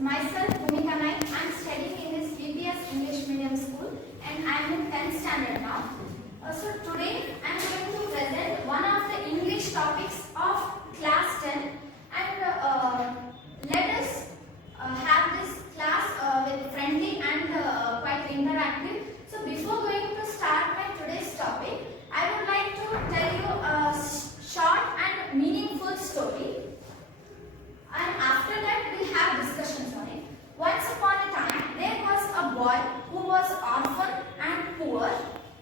myself Bhumika Naik. I am studying in this VPS English Medium School and I am in 10th standard now. So today I am going to present one of the English topics of class 10 and let us have this class with friendly and quite interactive. So before going to start my today's topic, I would like to tell you a short and meaningful story. And after that we have discussions on it. Once upon a time there was a boy who was orphan and poor.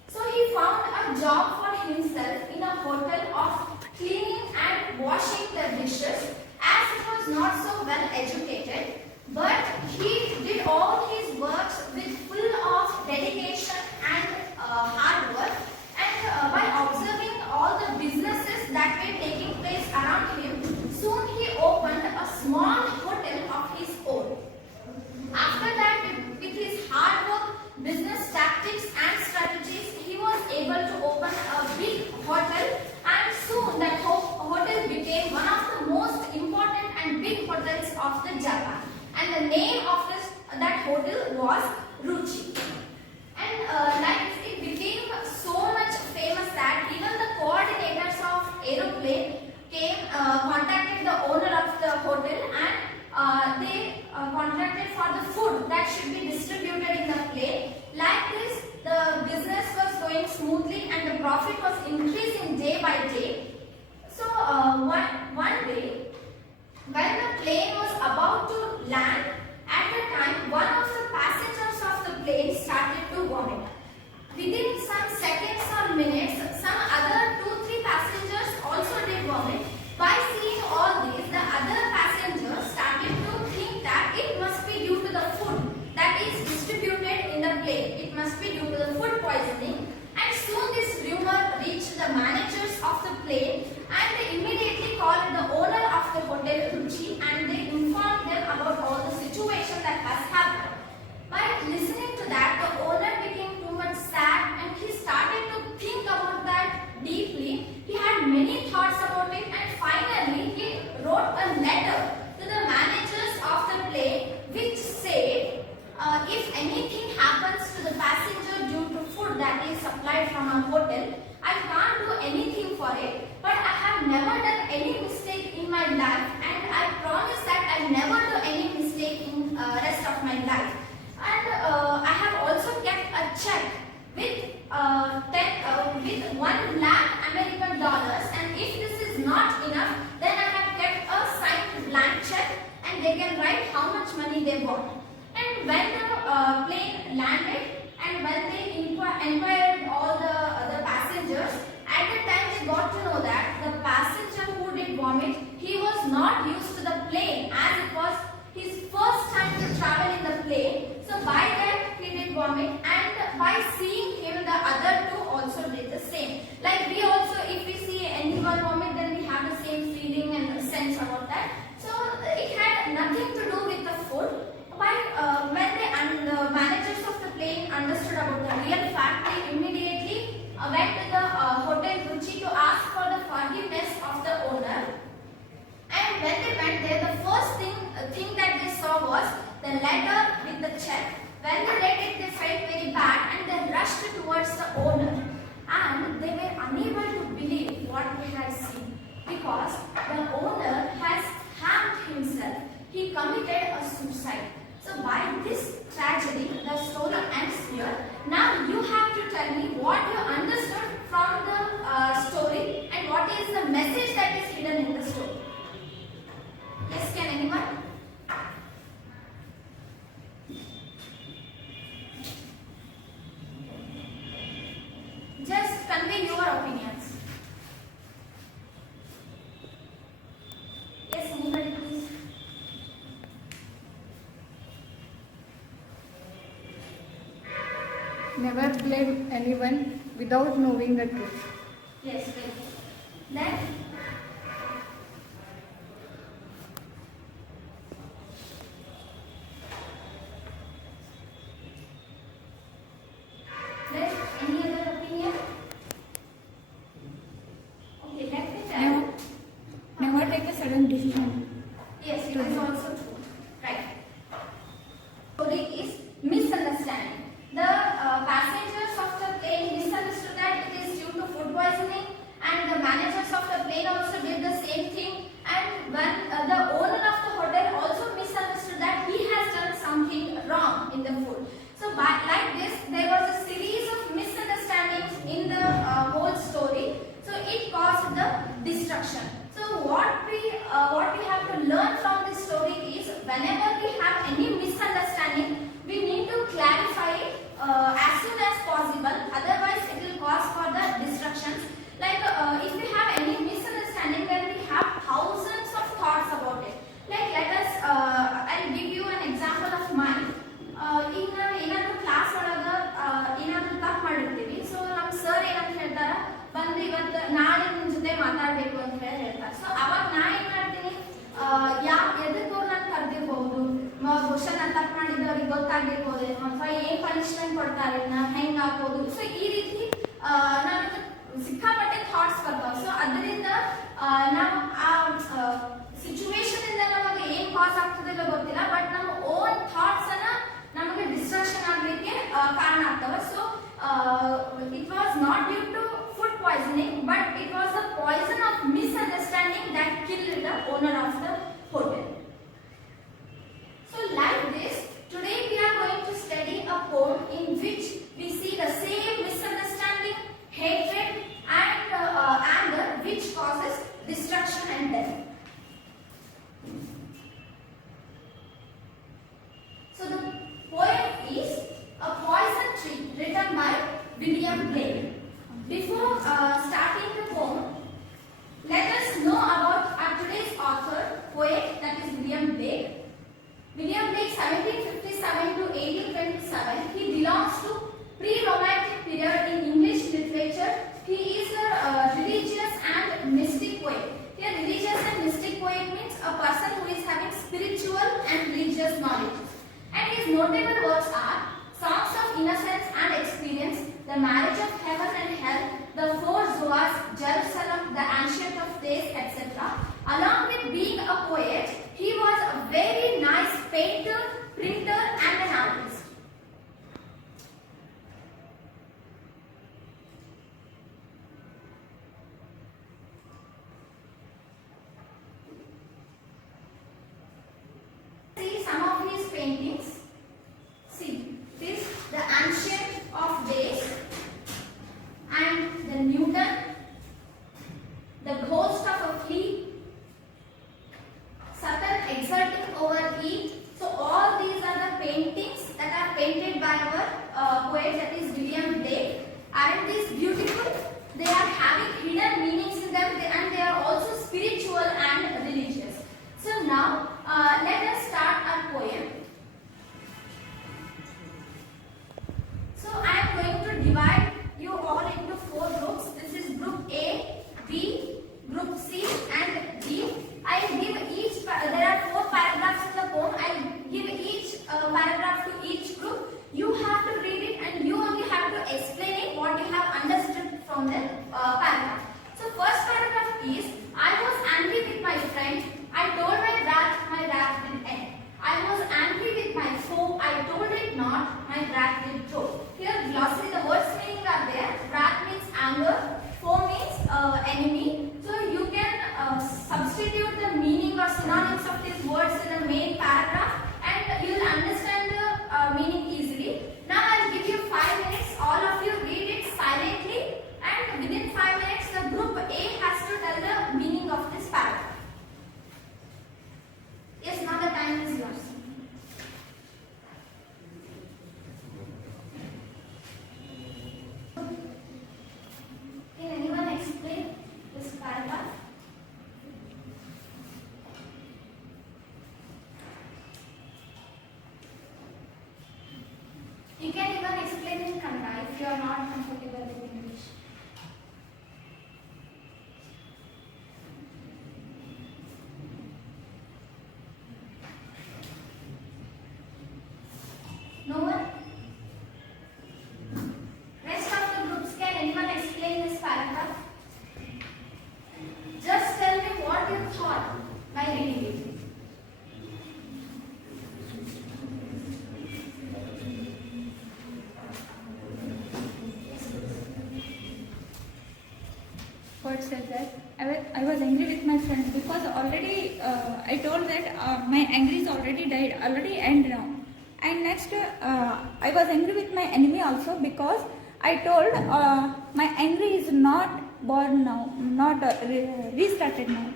So he found a job for himself in a hotel of cleaning and washing the dishes, as he was not so well educated. But he did all his works with full of dedication and hard work. And by observing all the businesses that were taking place around him, soon he opened a small hotel of his own. After that, with his hard work, business tactics and strategies, he was able to open a big hotel, and soon that hotel became one of the most important and big hotels of the Japan. And the name of that hotel was Ruchi. And like it became so much famous that even the coordinators of aeroplane contacted the owner of the hotel, and they contracted for the food that should be distributed in the plane. Like this, the business was going smoothly and the profit was increasing day by day. So one day, when the plane was about to land, at the time one of the passengers of the plane started to vomit. Within some seconds or minutes, some other 2-3 passengers also did vomit. By seeing all this, the other passengers started to think that it must be due to the food that is distributed in the plane. It must be due to the food poisoning. And soon this rumor reached the managers of the plane, and they immediately called the owner of the hotel Ruchi, and they informed them about all the situation that has happened. By listening to that, the owner became too much sad and he started to think about that deeply. He had many thoughts about it, and finally he wrote a letter to the managers of the plane which said, if anything happens to the passenger due to food that is supplied from a hotel, I can't do anything for it, but I have never done any mistake in my life, and I promise that I'll never do any mistake in rest of my life. And I have also kept a check with with 1 lakh American dollars, and if this is not enough, then I have kept a signed blank check, and they can write how much money they want. And when the plane landed, and when they inquired all the other passengers, at the time they got to know that the passenger who did vomit, he was not used to the plane, as it was his first time to travel in the plane. So by that he did vomit, and by seeing him the other two also did the same. Like we also, if we see anyone vomit, then we have the same feeling and sense about that. So it had nothing to do with the food. When the managers of the plane understood about the real fact, they immediately went to the hotel Ruchi to ask for the forgiveness of the owner. And when they went there, the first thing that they saw was the letter with the check. When they read it, they felt very bad and they rushed towards the owner. And they were unable to believe what they had seen, because the owner has harmed himself. He committed a suicide. So by this tragedy, the story ends here. Now you have to tell me what you understood from the story and what is the message that is hidden in the story. Yes, can anyone? Just convey your opinions. Yes, anybody please? Never blame anyone without knowing the truth. Yes, very good. Then, any other opinion? Okay, let me tell. Never take a sudden decision. Yes, it is also true. Right. destructions. Like if we have any misunderstanding, then we have thousands of thoughts about it. Like let us, I'll give you an example of mine. ಈಗ ಏನಾದರೂ class ಒಳಗೆ ಏನಾದರೂ ತಪ್ಪು ಮಾಡಿರ್ತೀವಿ. So ನಮ್ಮ sir ಏನಂತ ಹೇಳ್ತಾರ, ಬಂದು ಇವತ್ತು ನಾಳೆ ನಿಮ್ಮ ಜೊತೆ ಮಾತಾಡಬೇಕು ಅಂತ ಹೇಳ್ತಾರೆ. ಸೊ ಅವಾಗ ನಾ ಏನು ಮಾಡ್ತೀನಿ, ಎದಕ್ಕೂ ನಾನು ಕರೆದಿರ್ಬೋದು, ಬಹುಶಃ ನಾನು ತಪ್ಪು ಮಾಡಿದ್ದು ಅವ್ರಿಗೆ ಗೊತ್ತಾಗಿರ್ಬೋದೇನೋ, ಅಥವಾ ಏನು ಪನಿಷ್ಮೆಂಟ್ ಕೊಡ್ತಾರೆ, ಹೆಂಗೆ ಆಗ್ಬೋದು. ಸೊ ಈ ರೀತಿ ನಾನು ಸಿಕ್ಕಾಪಟ್ಟೆ ಥಾಟ್ಸ್ ಬರ್ತಾವೆ. ಸೊ ಅದರಿಂದ ನಾವು ಆ ಸಿಚುವೇಶನ್ ಇಂದ ನಮಗೆ ಏನು ಕಾಸ್ ಆಗ್ತದಿಲ್ಲ ಗೊತ್ತಿಲ್ಲ, ಬಟ್ ನಮ್ಮ ಓನ್ ಥಾಟ್ಸ್ ಅನ್ನ ನಮಗೆ ಡಿಸ್ಟ್ರಾಕ್ಷನ್ ಆಗಲಿಕ್ಕೆ ಕಾರಣ ಆಗ್ತವೆ. So it was not due to food poisoning, but it was the poison of misunderstanding that killed the owner of the hotel. So like this, today we are going to study a poem in which we see the same misunderstanding, hatred and anger which causes destruction and death. So the poem is A Poison Tree, written by William Blake. Before starting the poem, let us know about our today's author, poet, that is William Blake. William Blake, 1757 to 1827, he belongs to pre-Romantic period in English literature. He is a religious and mystic poet. Here, religious and mystic poet means a person who is having spiritual and religious knowledge. And his notable works are Songs of Innocence and Experience, The Marriage of Heaven and Hell, The Four Zoas, Jerusalem, The Ancient of Days, etc. Along with being a poet, he was a very nice painter, printer and an artist. See some of his paintings. See, this The Ancient of Days and The Newton, The Ghost of a Flea, Satan exulting over Eve. So all these are the paintings that are painted by our poet, that is William Blake. Aren't these beautiful? They are having hidden meanings in them, and they are also spiritual and religious. So now let us start our poem. So I am going to divide you all into 4 groups. This is group A, B, group C and D. I will give each, there are 4 paragraphs in the poem. I will give each paragraph to each group. You have to read it and you only have to explain it what you have understood from the paragraph. So first paragraph is, I was angry with my friend. I told my wrath did end. I was angry with my foe. I told it not, my wrath did grow. Here glossary, the words meaning are there. Wrath means anger, foe means enemy. So you can substitute the meaning or synonyms of these words in the main paragraph and you will understand the meaning easily. Now I will give you 5 minutes. All of you read it silently and within 5 minutes the group A has to tell the meaning of this paragraph. Yes, now the time is yours. Can anyone explain this paragraph? You can even explain in Kannada if you are not comfortable in English. No one? Rest of the groups, can anyone explain this paragraph? Just tell me what you thought by reading it. Poet said that I was angry with my friend because already I told that my anger is already died, already end now. And next I was angry with my enemy also because I told my anger is not born now, not restarted now.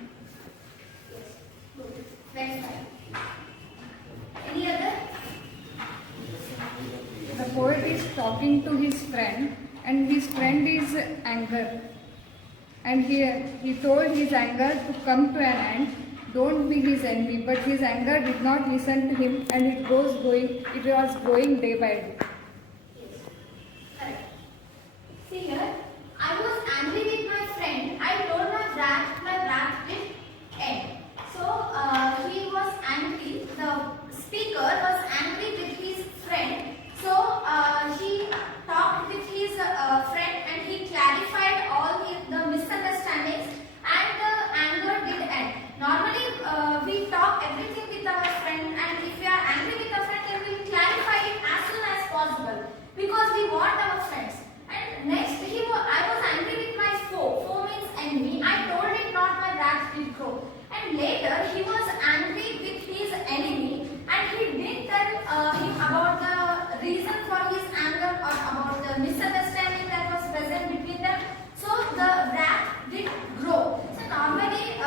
Next slide. Any other? The poet is talking to his friend and his friend is anger. And he told his anger to come to an end. Don't be his enemy. But his anger did not listen to him, and it was growing day by day. Yes. Correct. See here, I was angry with my friend. I told my wrath will end. So he was angry. The speaker was angry with his friend. So he talked with his friend and he clarified all the misunderstandings and the anger did end. Normally we talk everything with our friend, and if we are angry with a friend then we clarify it as soon as possible because we want our friends. And next I was angry with my foe. Foe means enemy. I told it not, my wrath did grow. And later he was angry with his enemy and he didn't tell him about the reason for his anger or about the misunderstanding that was present between them. So the wrath did grow. So normally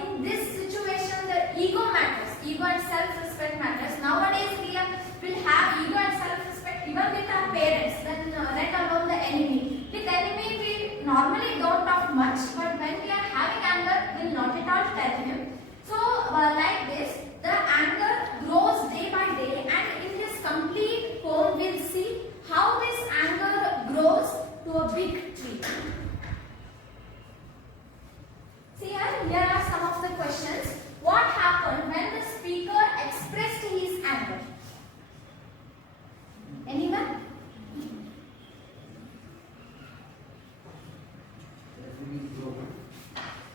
in this situation the ego matters. Ego and self-respect matters. Nowadays we will have ego and self-respect even with our parents, then let alone the enemy. With enemy we normally don't talk much, but when we are having anger we'll not at all tell him. So like this the anger grows day by day, and in this complete poem we'll see how this anger grows to a big tree. See here are some of the questions. What happened when the speaker expressed his anger? Anyone?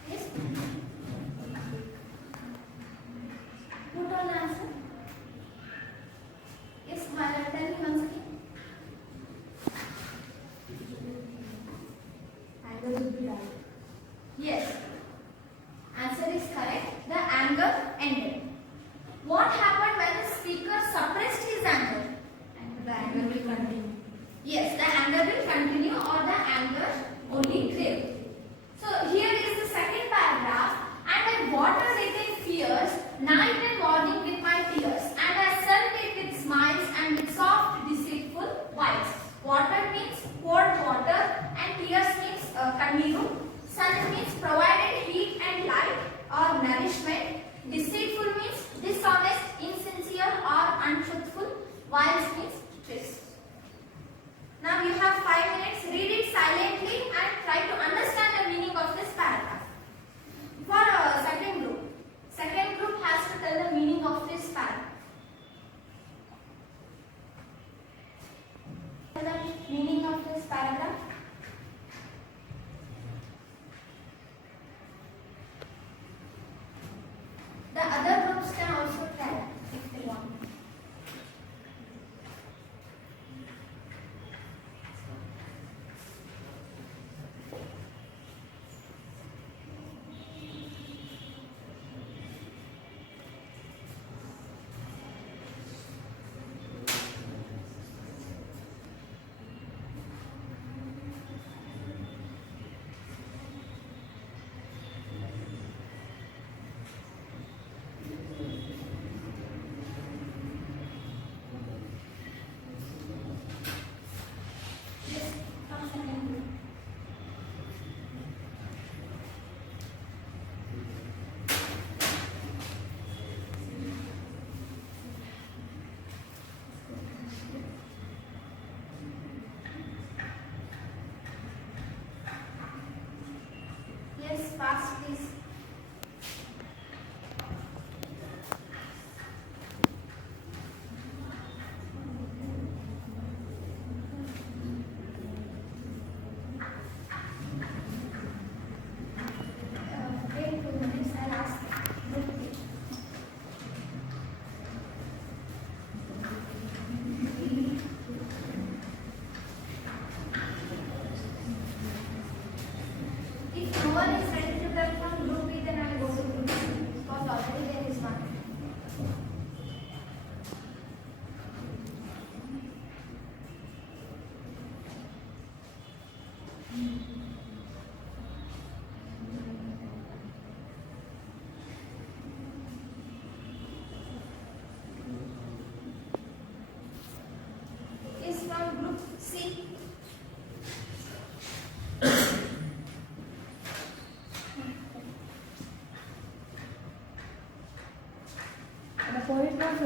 Yes? Put on answer. Yes, Mara, tell me once again. Anger will be right. Yes. Answer is correct. The anger ended. What happened when the speaker suppressed his anger? The anger will continue. Yes, the anger will continue or the anger only grew. So here is the second paragraph. And I watered it in fears, night and morning with my tears. And I served it with smiles and with soft deceitful wiles. Water means poured water and tears means kanniru. Sun means provided heat and light or nourishment. Deceitful means dishonest, insincere or untruthful. Wiles means twist. Now you have 5 minutes. Read it silently poet was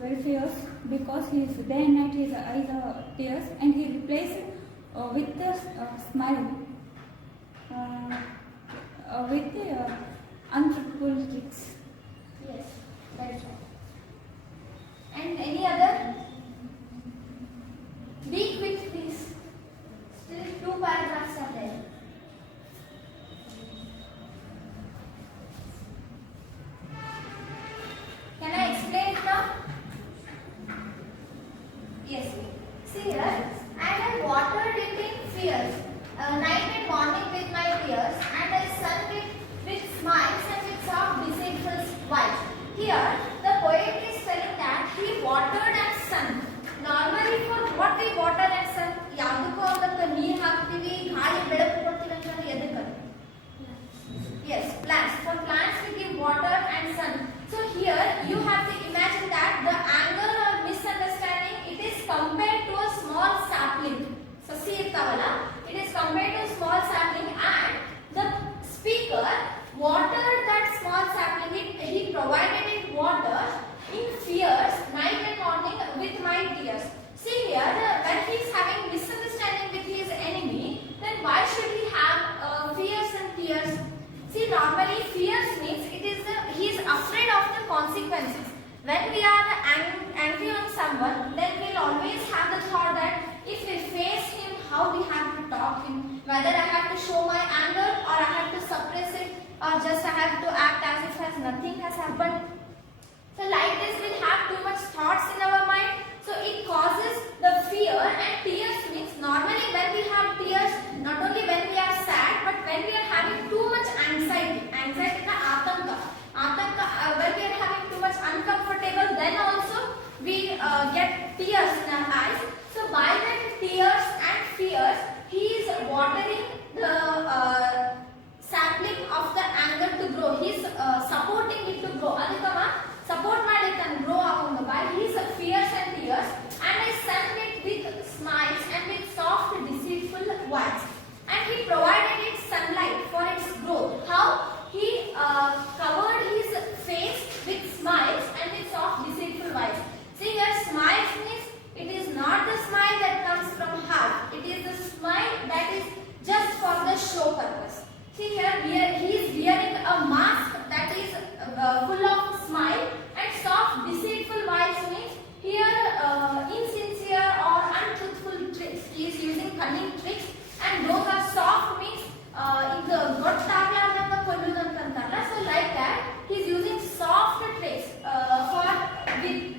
very fierce because his day and night his eyes are tears, and he replaced with the smile with the untruthful tricks. Yes, that is right. And any other? Be quick, please. Still 2 paragraphs are there. Can I explain it now? Yes. See here, and I watered it in fears. Night and morning with my tears, and I sun it with smiles and with soft deceitful wiles. Here, the poet is telling that he watered and sun. Normally, for what we water and sun, ಯಾವುದಕ್ಕೂ ಅದಕ್ಕೆ ನೀರು ಹಾಕ್ತೀವಿ, ಗಾಳಿ ಬೆಳಕು ಕೊಡ್ತೀವಿ ಅಂತಂದ್ರೆ ಎದಕ್ಕೆ? Yes, plants. For plants we give water and sun. So here you have to imagine that the anger or misunderstanding, it is compared to a small sapling. So see it kavala. It is compared to a small sapling, and the speaker watered that small sapling. He provided it water in fears, night and morning with my tears. See here, when he is having misunderstanding with his enemy, then why should he have fears and tears? See, normally fears means he is afraid of the consequences. When we are angry on someone, then we'll always have the thought that if we face him, how we have to talk him, whether I have to show my anger or I have to suppress it, or just I have to act as if as nothing has happened. So like this, we'll have too much thoughts in our mind. So it causes the fear, and tears means normally when we have tears, not only when we are sad, but when we are having too much anxiety. Anxiety na atanka. When we are having too much uncomfortable, then also we get tears in our eyes. So by that tears and fears, he is watering the sapling of the anger to grow. He is supporting it to grow. Adikama support ಮಾಡಿರ್ತಾನೆ grow ಆಗೋದು by his fears and tears, and I sun it with smiles and with soft deceitful words, and he provided it sunlight for its growth. How? He covered his face with smiles and with soft deceitful words. See here, smiles means it is not the smile that comes from heart. It is the smile that is just for the show purpose. See here, he is wearing a mask that is full of smile, and soft deceitful voice means here insincere or untruthful tricks. He is using cunning tricks, and those are soft means ಇದು ಗೊತ್ತಾಗಲಾರ್ದಂಗ ಕೊಲ್ಲುದಂತಂತಾರಲ್ಲ. So like that, he is using soft tricks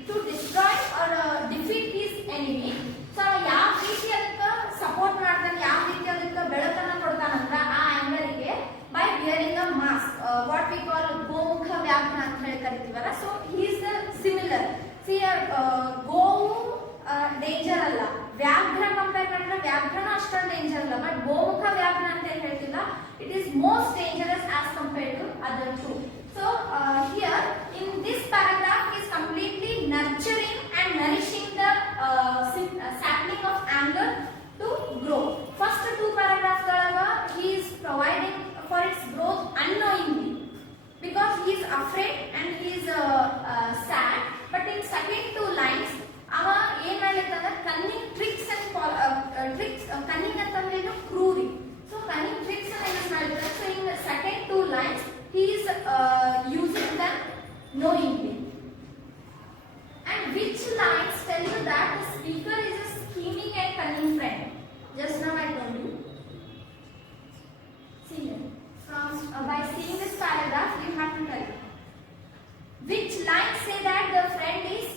to destroy or defeat his enemy. So ಯಾವ ರೀತಿ ಅದಕ್ಕೆ support ಮಾಡ್ತಾನೆ, ಯಾವ ರೀತಿ ಅದಕ್ಕೆ ಬೆಳಕನ್ನ ಕೊಡ್ತಾನಂದ್ರ ಆ ಆಂಗರಿಗೆ by wearing a mask, what we call ಗೋಮುಖ ವ್ಯಾಘ್ರ ಅಂತ ಹೇಳಿ ಕರಿತೀವಲ್ಲ. So he is similar. See ಗೋವು ಡೇಂಜರ್ ಅಲ್ಲ, ವ್ಯಾಘ್ರ ಕಂಪೇರ್ ಮಾಡಿದ್ರೆ ವ್ಯಾಘ್ರನ ಅಷ್ಟೊಂದು ಡೇಂಜರ್ ಅಲ್ಲ, ಬಟ್ ಗೋಮುಖ ವ್ಯಾಘ್ರ ಅಂತ ಏನು ಹೇಳ್ತಿಲ್ಲ, it is most dangerous as compared to other two. So here in this paragraph he is completely nurturing and nourishing the sapling of anger to grow. First 2 paragraphs he is providing for its growth unknowingly because he is afraid and he is sad, but in second 2 lines ava ಏನು ಹೇಳಿರ್ತಂದ್ರೆ cunning tricks and tricks, cunning ಅಂತಂದ್ರೆ ಏನು ಕ್ರೂರಿ. So cunning tricks ಅನ್ನು use ಮಾಡಿರ್ತಾರೆ. So in the second 2 lines he is using them knowingly. And which lines tell you that the speaker is a scheming and cunning friend? Just now I told you. See here, by seeing this paragraph you have to tell which lines say that the friend is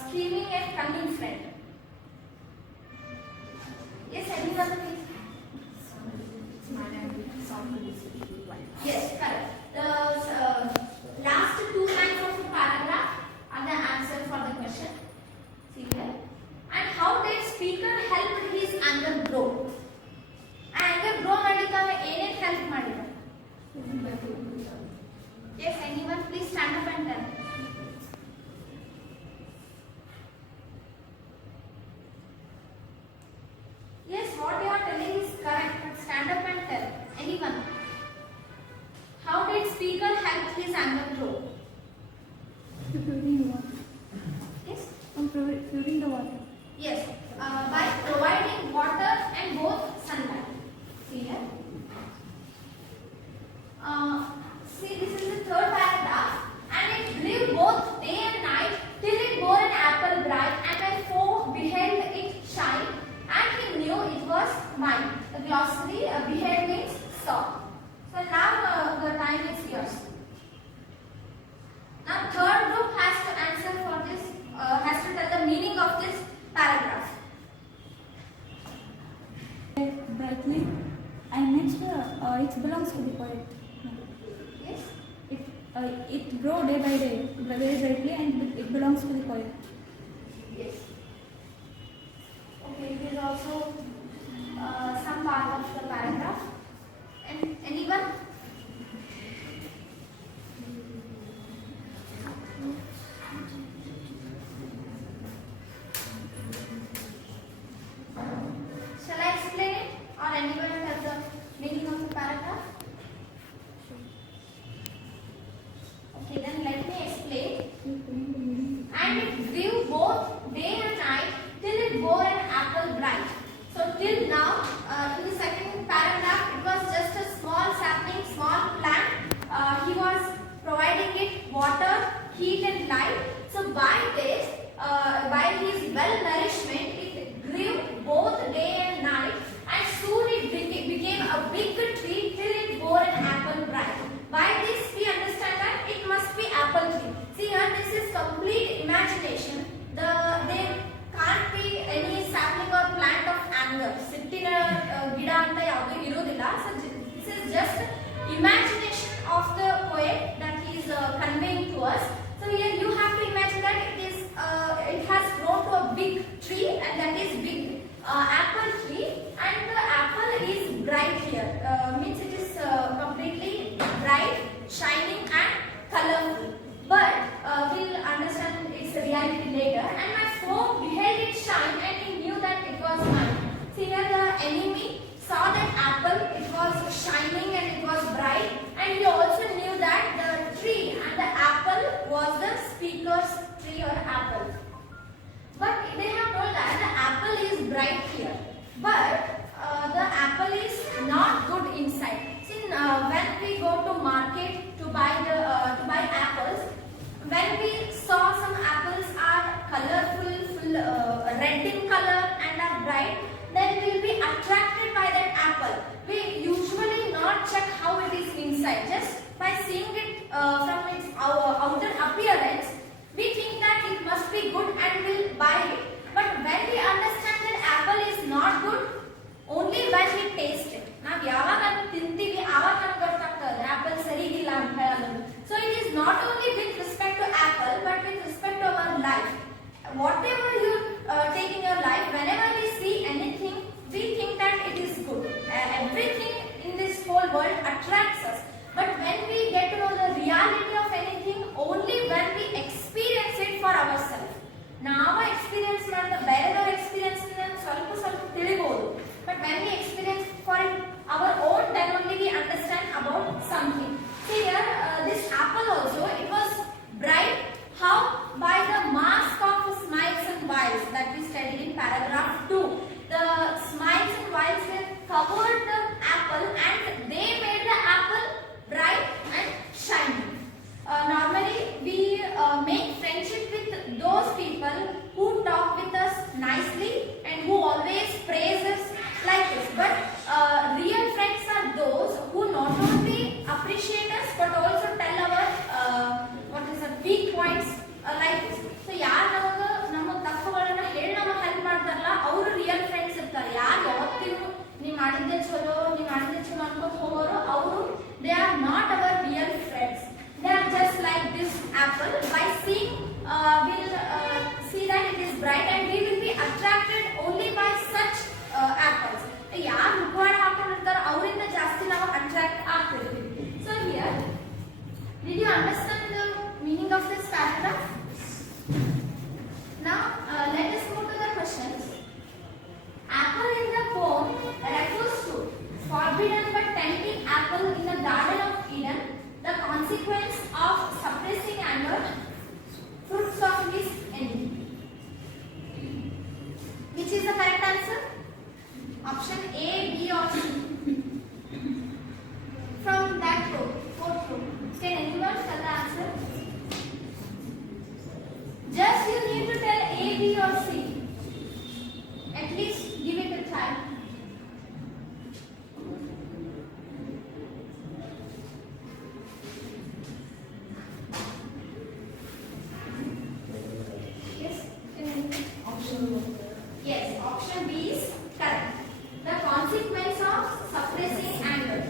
scheming and cunning friend. Yes, anyone please. Yes, correct. The last 2 lines of the paragraph are the answer for the question. belongs to the poet. Yes. It grow day by day, very brightly, and it belongs to the poet. Yes. Okay, it is also some part of the paragraph. And anyone? Shall I explain it, or anyone has the meaning of the paragraph? Okay, then let me explain. And it grew both day and night till it bore an apple bright. So till now, in the second paragraph, it was just a small sapling, small plant. He was providing it water, heat and light. So by this, by his well nourishment, it grew both day and night, and soon it became a big tree till it bore an apple bright. By this we understand that it must be apple tree. See here, this is complete imagination. There can't be any sapling or plant of anger. Sitting gida anta yadu irudilla. So this is just imagination of the poet that he is conveying to us. So here you have to imagine that it has grown to a big tree, and that is big apple tree, and the apple is bright here. Means it is completely bright, shining and colorful. But we'll understand its reality later. And my foe beheld it shine, and he knew that it was mine. See here, the enemy saw that apple, it was shining and it was bright, and he also knew that the tree and the apple was the speaker's tree or apple. But they have told that the apple is bright here, but the apple is not good inside. See, when we go to market to buy apples, when we saw some apples are colorful, full red in color and are bright, then we will be attracted by that apple. We usually not check how it is inside. Just by seeing it from its outer appearance, we think that it must be good and will buy it. But when we understand that apple is not good, only when we taste it. Now, ಯಾವಾಗ ತಿಂತೀವಿ ಆವಾಗ ನಮಗೆ ಗೊತ್ತಾಗ್ತದೆ apple ಸರಿಗಿಲ್ಲ ಅಂತ ಹೇಳೋದು. So it is not only with respect to apple, but with respect to our life. Whatever you take in your life, whenever we see anything, we think that it is good. Everything in this whole world attracts us. But when we get to know the reality of anything, only when we experience it for ourselves. ನಾವು experience ಮಾಡಿದ ಬೇರೆದವರ experience ಸ್ವಲ್ಪ ತಿಳಿಬಹುದು. But when we experience for our own, then only we understand about something. See here, this apple also, it was bright. How? By the mask of smiles and wiles that we studied in paragraph 2. The smiles and wiles were covered the apple, and they made the apple bright and shining. Normally, we make friendship with those people who talk with us nicely and who always praise us like this. But real friends are those who not only appreciate us but also tell our weak points like this. So, ಯಾರು ನಮ್ಮ ತಪ್ಪುಗಳನ್ನ ಹೇಳಿ ನಮಗೆ help ಮಾಡ್ತಾರಲ್ಲ, ಅವರು real friends ಇರ್ತಾರೆ. ಯಾರು ಯಾವತ್ತಿಗೂ ನೀವು ಮಾಡಿದ್ದೆ ಚಲೋ ಅನ್ಕೊಂಡು ಹೋಗೋರು, ಅವರು they are not hour real friends. They are just like this apple. By seeing, we'll see that it is bright, and we will be attracted only by such apples. ಯಾರು ಮುಖವಾಡ ಹಾಕೊಂಡಿರ್ತಾರೋ ಅವರಿಂದ ಜಾಸ್ತಿ ನಾವು attract ಆಗ್ತಿರ್ತೀವಿ. So here, did you understand the meaning of this paragraph? Now let us move to the questions. Apple in the poem refers to forbidden but tempting apple in the Garden of Eden, the consequence of suppressing anger, fruits of his envy. Which is the correct answer? Option A, B or C? From that row, fourth row. Can anyone tell the answer? Just you need to tell A, B or C. At least give it a try. Yes, option B is correct. The consequence of suppressing anger.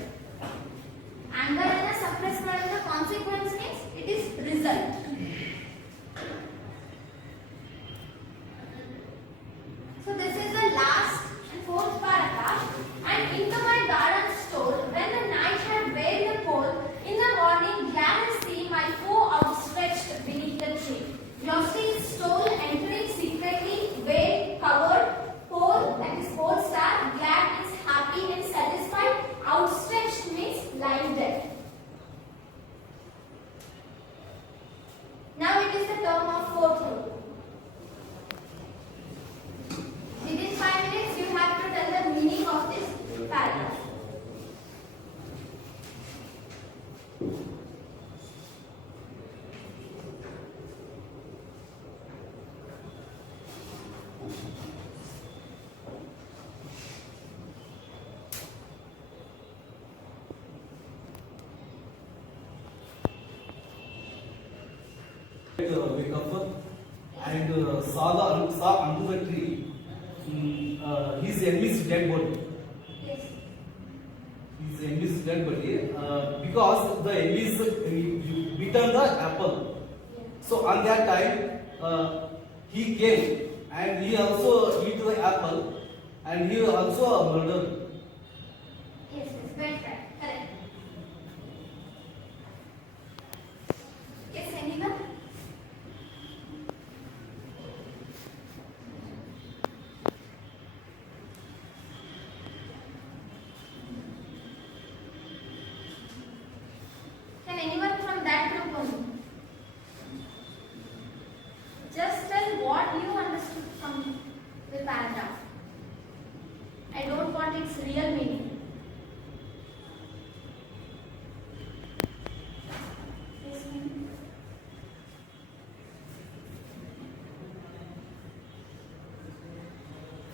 Wake up and saw under the tree his enemy's dead body. Yes. His enemy's dead body because the enemies bitten the apple. So on that time he came and he also eat the apple and he also murdered. Yes, yes, very right. Correct. Yes, anyone? Can anyone from that group only? Just tell what you understood from the paragraph. I don't want its real meaning. Yes, ma'am.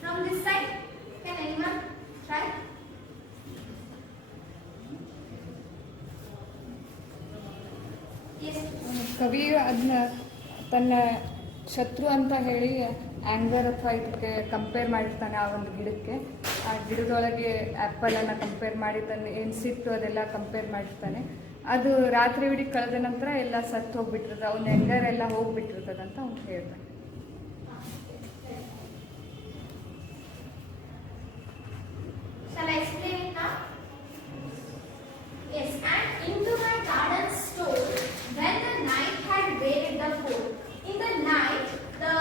From this side, can anyone try? Yes. ಕವಿ ಅದನ್ನ ತನ್ನ ಶತ್ರು ಅಂತ ಹೇಳಿ anger ಅಥವಾ ಇದಕ್ಕೆ compare ಮಾಡಿರ್ತಾನೆ ಆ ಒಂದು ಗಿಡಕ್ಕೆ. ಆ ಗಿಡದೊಳಗೆ ಆ್ಯಪಲನ್ನು ಕಂಪೇರ್ ಮಾಡಿ ತನ್ನ ಏನು ಸಿಟ್ಟು ಅದೆಲ್ಲ ಕಂಪೇರ್ ಮಾಡಿರ್ತಾನೆ. ಅದು ರಾತ್ರಿ ಇಡೀ ಕಳೆದ ನಂತರ ಎಲ್ಲ ಸತ್ತು ಹೋಗ್ಬಿಟ್ಟಿರ್ತದೆ, ಅವ್ನ ಆ್ಯಂಗರ್ ಎಲ್ಲ ಹೋಗ್ಬಿಟ್ಟಿರ್ತದೆ ಅಂತ ಅವ್ನು ಹೇಳ್ತಾನೆ. Shall I explain it now? Yes, and into my garden stole when the night had wearied the fold. In the night, the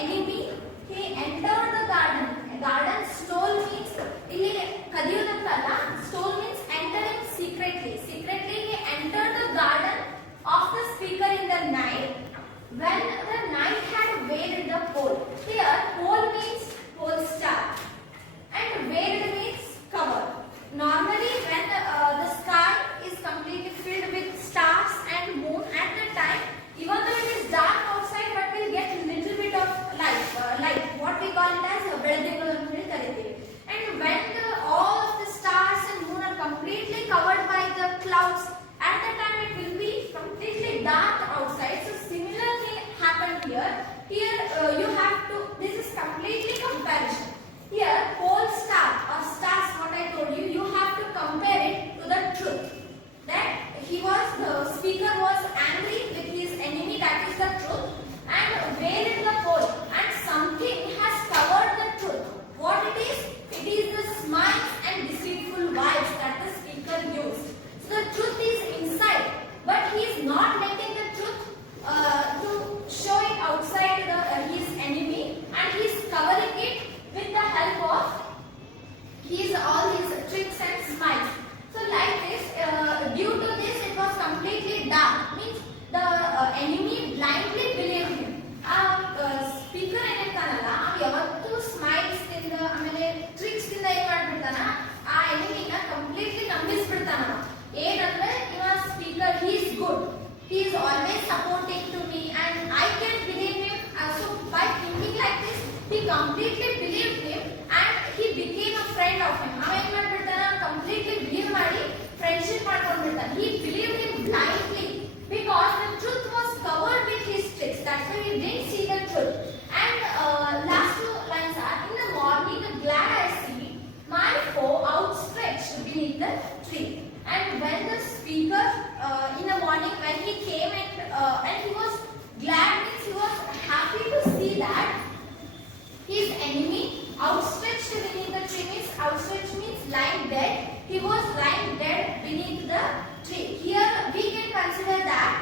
enemy, he entered the garden. Garden stole means, ಇಲ್ಲಿ ಕದಿಯೋದಕ್ಕಲ್ಲ, stole means entering secretly. Secretly he entered the garden of the speaker in the night when the night had wearied the pole. Here, pole means pole star. And veiled means cover. Normally when the sky is completely filled with stars and moon at the time, even though it is dark outside, but we'll get little bit of light, what we call it as ಬೆಳದಿಂಗಳು ಅಂತ ಹೇಳಿ ಕರೀತೀವಿ. And when all of the stars and moon are completely covered by the clouds, at that time it will be completely dark outside. So similar thing happened here. Here you have to, this is completely comparison. Here, pole star or stars, what I told you, you have to compare it to the truth. That the speaker was angry with his enemy, that is the truth, and where is the pole? And something has covered the truth. What it is? It is the smiles and deceitful vibes that the speaker used. So the truth is inside, but he is not letting the truth to show it outside his enemy, and he is covering it with the help of all his tricks and smiles. So like this, due to this it was completely dark, means the enemy blindly believed him. Speaker ಏನಂತಾನಲ್ಲ, ಯಾವತ್ತೂ smiles ಇಂದ ಆಮೇಲೆ tricks ಇಂದ ಏನ್ ಮಾಡ್ಬಿಡ್ತಾನ, ಆ ಎನಿಮಿನ completely ನಂಬಿಸ್ಬಿಡ್ತಾನ. ಏನಂದ್ರೆ ಇವ speaker, he is good, he is always supporting to me and I can believe him. So by thinking like this, he completely believed him and he became a friend of him. ಅವ ಏನ್ ಮಾಡ್ಬಿಡ್ತಾನ, completely believe ಮಾಡಿ friendship ಮಾಡ್ಕೊಂಡ್ಬಿಡ್ತಾನೆ. He believed him blindly because the truth was covered with his tricks. That's why he didn't see the truth. And last two lines are, in the morning glad I see my foe outstretched beneath the tree. And when the speaker in the morning when he came and he was glad, means he was happy to see that his enemy outstretched beneath the tree, means outstretched means lying dead. He was lying dead beneath the tree. Here we can consider that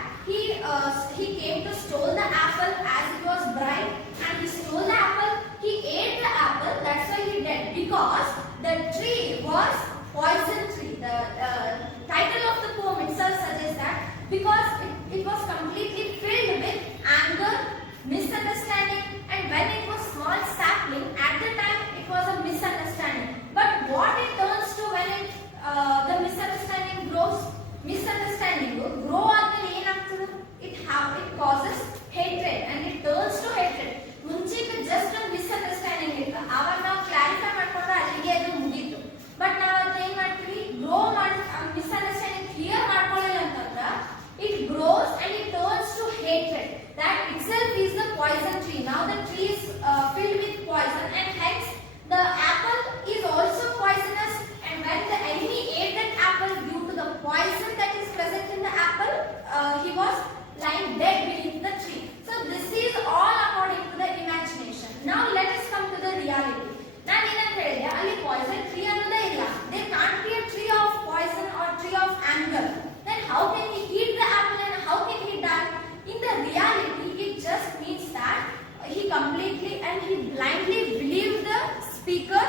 he came to stole the apple as it was bright, and he stole the apple, he ate the apple, that's why he died, because the tree was poison tree. The title of the poem itself suggests that, because it was completely filled with anger, misunderstanding, and when poison tree. Now the tree is filled with poison, and hence the apple is also poisonous. And when the enemy ate that apple, due to the poison that is present in the apple, he was lying dead beneath the tree. So this is all according to the imagination. Now let us come to the reality. ನಾನು ಏನಂತ ಹೇಳಿದೆ, ಅಲ್ಲಿ poison tree ಅನ್ನೋದೇ ಇಲ್ಲ. There can't be a tree of poison or tree of anger. Then how can he eat the apple and how can he die? In the reality, it just means that he completely and he blindly believed the speaker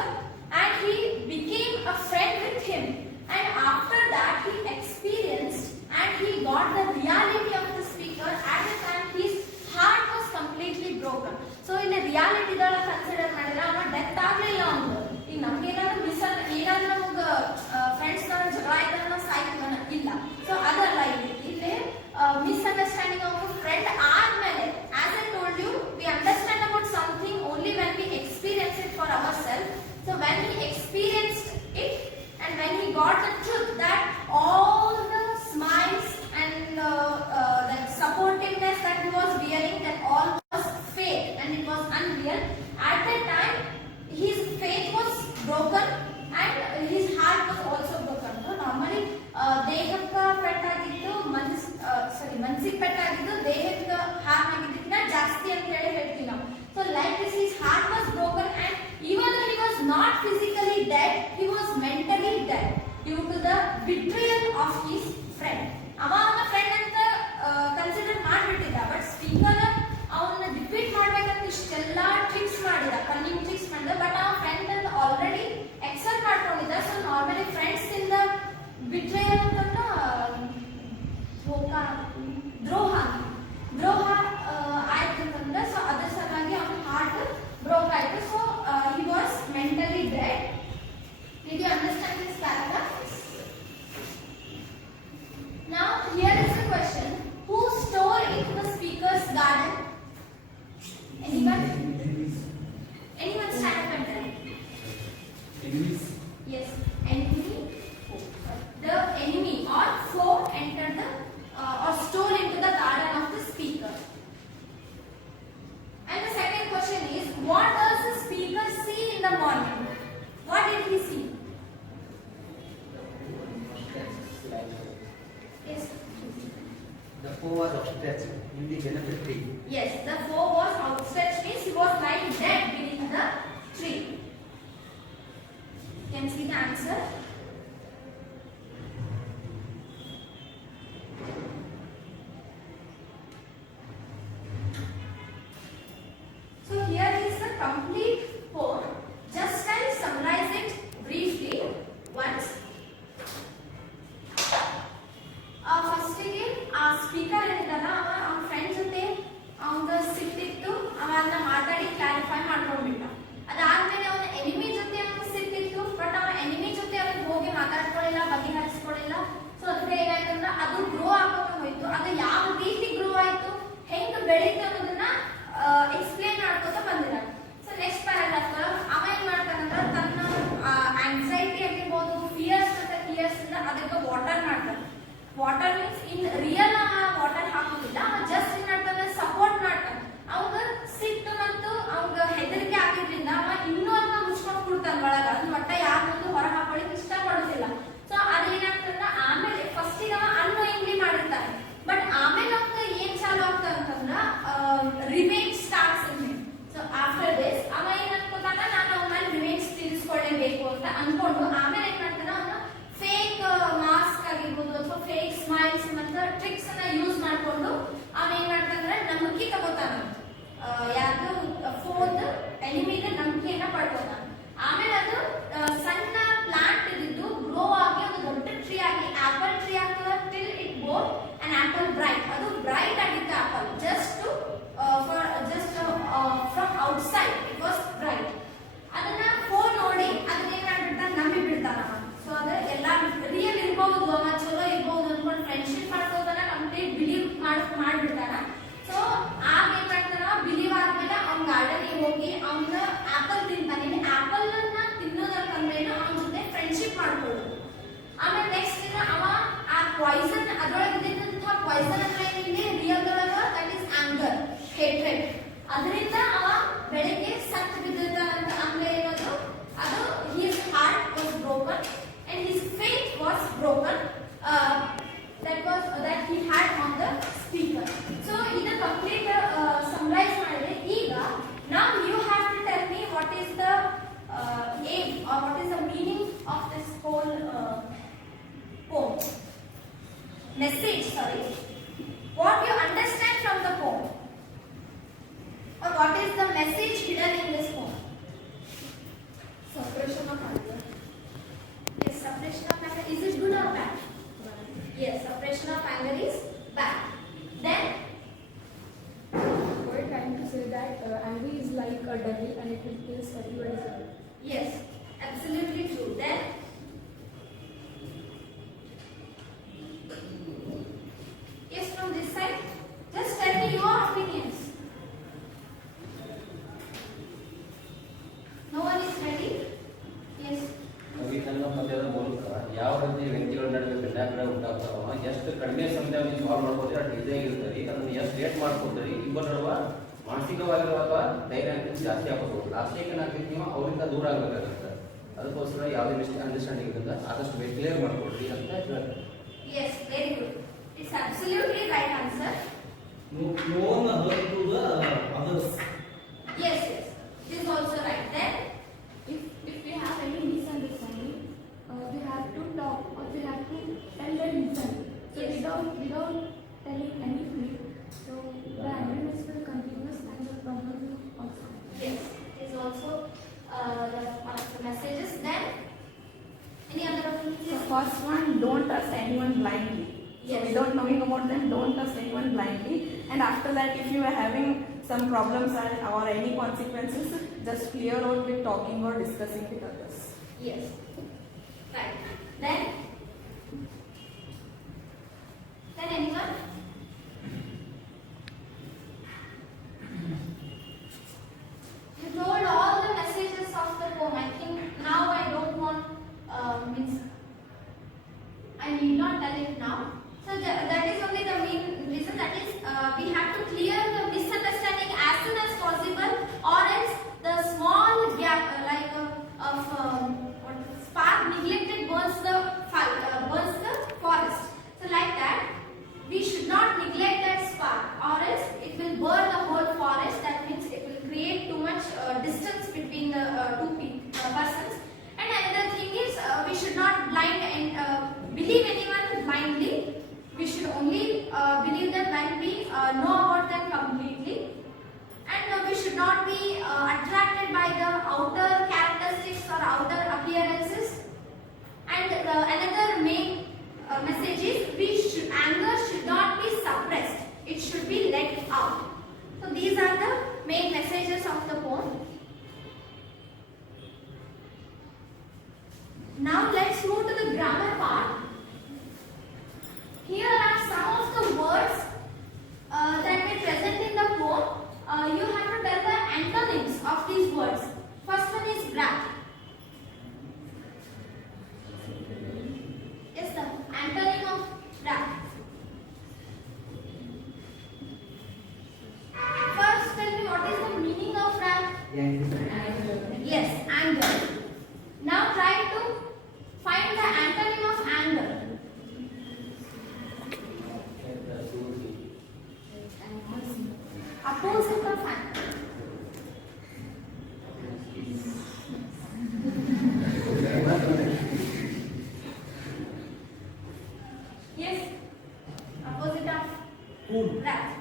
and he became a friend with him. And after that, he experienced and he got the reality of the speaker. At the time, his heart was completely broken. So in the reality, consider ಮಾಡಿದ್ರೆ ಅವನ death ಆಗಲಿಲ್ಲ ಅವನು. ಈಗ ನಮ್ಗೆ ಏನಾದ್ರು ಏನಾದ್ರು ನಮಗೆ friends ಜಗಳ ಆಯ್ತು ಸಾಯ್ತೀವನ ಇಲ್ಲ. ಸೊ ಅದಲ್ಲ ಇಲ್ಲಿ misunderstanding of a friend ಆದ್ಮೇಲೆ, as I told you, we understand about something only when we experience it for ourselves. So when he experienced it and when he got the truth that all the smiles and that supportiveness that he was wearing, that all was fake and it was unreal, at that time his faith was broken and his heart was also broken. So normally ದೇಹಕ್ಕೆ ಪೆಟ್ಟಾಗಿದ್ದು ಮನಸ್ಸಿಗೆ ಪೆಟ್ಟಾಗಿದ್ದು ದೇಹಕ್ಕೆ harm ಆಗಿದ್ದಕ್ಕಿಂತ ಜಾಸ್ತಿ ಅಂತ ಹೇಳಿ ಹೇಳ್ತೀವಿ ನಾವು. So like this, his heart was broken and even though he was not physically dead, he was mentally dead due to the betrayal of his friend. ಅವನ friend ಅಂತ ಕನ್ಸಿಡರ್ ಮಾಡಿಬಿಟ್ಟಿದ್ದ, ಬಟ್ ಸ್ಪೀಕರ್ ಅವನ್ನ defeat ಮಾಡ್ಬೇಕಂತ ಇಷ್ಟೆಲ್ಲ tricks ಮಾಡಿದ, cunning tricks ಮಾಡಿದ, but ಅವನ friend ಅಂತ ಆಲ್ರೆಡಿ ಎಕ್ಸೆಪ್ಟ್ ಮಾಡ್ಕೊಂಡಿದ್ದ. ಸೊ ನಾರ್ಮಲಿ ಫ್ರೆಂಡ್ಸ್ ಇಂದ ಬಿಟ್ರೇಯಲ್ ಅಂತಂದ್ರೆ ದ್ರೋಹ ಆಯ್ತು ಅಂತಂದ್ರೆ, ಸೊ ಅದ್ರ ಸಲುವಾಗಿ ಅವನ ಹಾರ್ಟ್ ಬ್ರೋಕ್ ಆಯ್ತು. So he was mentally dead. Did you understand this paragraph? Now here is the question: who stole into the speaker's garden? Anyone? Anyone stand up and tell? Enemies. Yes, enemy. The enemy or foe entered the or stole into the garden of the speaker. And the second question is, what does the speaker see in the morning? What did he see? Yes. The foe was outstretched in the benefit tree. Yes, the foe was outstretched means he was lying dead beneath the tree. You can see the answer. So here is the complete poem. Just I'll summarize it briefly once. First again, speaker ಏನಿದಲ್ಲ ಅವನ friend ಜೊತೆ ಅವನ ಸಿಟ್ಟಿತ್ತು, ಅವನ್ನ ಮಾತಾಡಿ clarify ಮಾಡ್ಕೊಂಡ್ಬಿಟ್ಟ. ಅದಾದ್ಮೇಲೆ ಅವನ enemy ಜೊತೆ ಅವನ ಸಿಟ್ಟಿತ್ತು, but ಅವನ ಎನಿಮಿ ಜೊತೆ ಅವನು ಹೋಗಿ ಮಾತಾಡ್ಕೊಳ್ಳಿಲ್ಲ, ಬಗೆಹರಿಸ್ಕೊಳ್ಳಿಲ್ಲ. ಸೊ ಅದಕ್ಕೆ ಏನಾಯ್ತು ಅಂದ್ರೆ ಅದು ಗ್ರೋ ಆಗೋಕೆ ಹೋಯ್ತು. ಅದು ಯಾವ ರೀತಿ ಗ್ರೋ ಆಯ್ತು, ಹೆಂಗ್ ಬೆಳೀತು ಅನ್ನೋದನ್ನ ಎಕ್ಸ್ಪ್ಲೇನ್ ಮಾಡ್ಕೊತ ಬಂದಿರ. ಸೊ ನೆಕ್ಸ್ಟ್ ಪ್ಯಾರಾಗ್ರಾಫ್ ಅವ ಏನ್ ಮಾಡ್ತಾನಂದ್ರೆ ತನ್ನ ಆಂಗ್ಸೈಟಿ ಆಗಿರ್ಬೋದು, ಫಿಯರ್ಸ್ ಮತ್ತೆ ಫಿಯರ್ಸ್ ಇಂದ ಅದಕ್ಕೆ ವಾಟರ್ ಮಾಡ್ತಾನೆ. Water means in real water ಹಾಕೋದಿಲ್ಲ, ಜಸ್ಟ್ ಏನ್ ಮಾಡ್ತಾನೆ ಸಪೋರ್ಟ್ ಮಾಡ್ತಾನೆ. ಅವಾಗ ಸಿಟ್ಟು ಮತ್ತು ಅವಾಗ ಅದರಿಂದ ಅವ ಬೆಳಿಗ್ಗೆ ಸತ್ ಬಿದ್ದಿದ್ದಾನಂತ ಅಂದ್ರೆ ಏನದು ಅದು his heart was broken and his faith was broken that he had on the speaker. So ಇದು ಕಂಪ್ಲೀಟ್ ಸಮ್ಮರೈಸ್ ಮಾಡಿದ್ರೆ ಈಗ now you have to tell me what is the aim or what is the meaning of this whole poem message, sorry, what you understand from the poem or what is the message hidden in this poem. Suppression of anger. Yes, suppression of anger, is it good or bad? Yes, suppression of anger is bad. Then We're trying to say that anger is like a devil and it will kill everybody's life. yes, absolutely true. Then yes, from this side, just tell me your opinions. No one is ready? Yes. ಸಂಗೀತನ ಪದ್ಯದ ಮೂಲಕ ಯಾವ ರೀತಿ ವ್ಯಕ್ತಿಗಳ ನಡುವೆ ಭಿನ್ನಾಭಿಪ್ರಾಯ ಉಂಟಾಗ್ತಾವ ಎಷ್ಟು ಕಡಿಮೆ ಸಮಯದಲ್ಲಿ ನೀವು ಸಾಲ್ವ್ ಮಾಡ್ಕೋತೀರಿ ಅಷ್ಟು ಈಸಿಯಾಗಿ ಇರ್ತೀರಿ ಅದನ್ನು ಎಷ್ಟು ಲೇಟ್ ಮಾಡ್ಕೋತೀರಿ ಇಬ್ಬರ ನಡುವ ಮಾನಸಿಕವಾಗಿರುವ ಧೈರ್ಯ ಅಂತ ಜಾಸ್ತಿ ಆಗ್ಬೋದು ಲಾಸ್ಟಿಗೆ ಏನಾಗ್ತೈತಿ ನೀವು ಅವರಿಂದ ದೂರ ಆಗಬೇಕಾಗುತ್ತೆ ಅದಕ್ಕೋಸ್ಕರ ಯಾವುದೇ ಅಂಡರ್ಸ್ಟ್ಯಾಂಡಿಂಗ್ ಇದ್ರಿಂದ ಆದಷ್ಟು ಕ್ಲಿಯರ್ ಮಾಡ್ಕೊಡ್ರಿ ಅಂತ ಹೇಳ್ತಾರೆ. Yes, very good. It's absolutely right answer. No one hurt to the others. Yes, yes. This is also right. Then If we have any misunderstanding, we have to talk or we have to tell the reason. So Yes. without telling anything, so the angriness will continuous and the problem will also. yes, is also one of the messages. Then any other So opinions? first one, don't trust anyone blindly. So Yes. without knowing about them, don't trust anyone blindly. And after that, if you are having some problems or any consequences, just clear out with talking or discussing with others. Yes. Right. Then anyone? You told all the messages of the poem. I think now I don't want means I need not tell it now. So that is only the main reason. That is we have to clear the misunderstanding as soon as possible, or else the small gap of what spark neglected burns the forest. So like that, we should not neglect that spark, or else it will burn the whole forest. That means it will create too much distance between the persons. And another thing is we should not blind and believe anyone blindly. We should only believe them when we know about them completely. And we should not be attracted by the outer characteristics or outer appearances. And another main message is anger should not be suppressed. It should be let out. So these are the main messages of the poem. Now let's move to the grammar part. Here are some of the words that we present in the poem. You have to tell the antonyms of these words. First one is wrath. Yes, the antonym of wrath. First, tell me what is the meaning of wrath? Yes, anger. Now try to find the antonym of anger. Opposite of anger. Yes, opposite of Cool. wrath.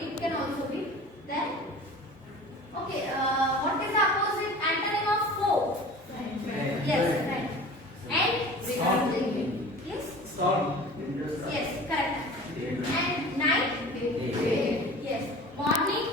It can also be. Then, okay, what is the opposite antonym of foe? Yes, right. And Storm. yes, Storm. yes, correct. And night? Yes. Morning?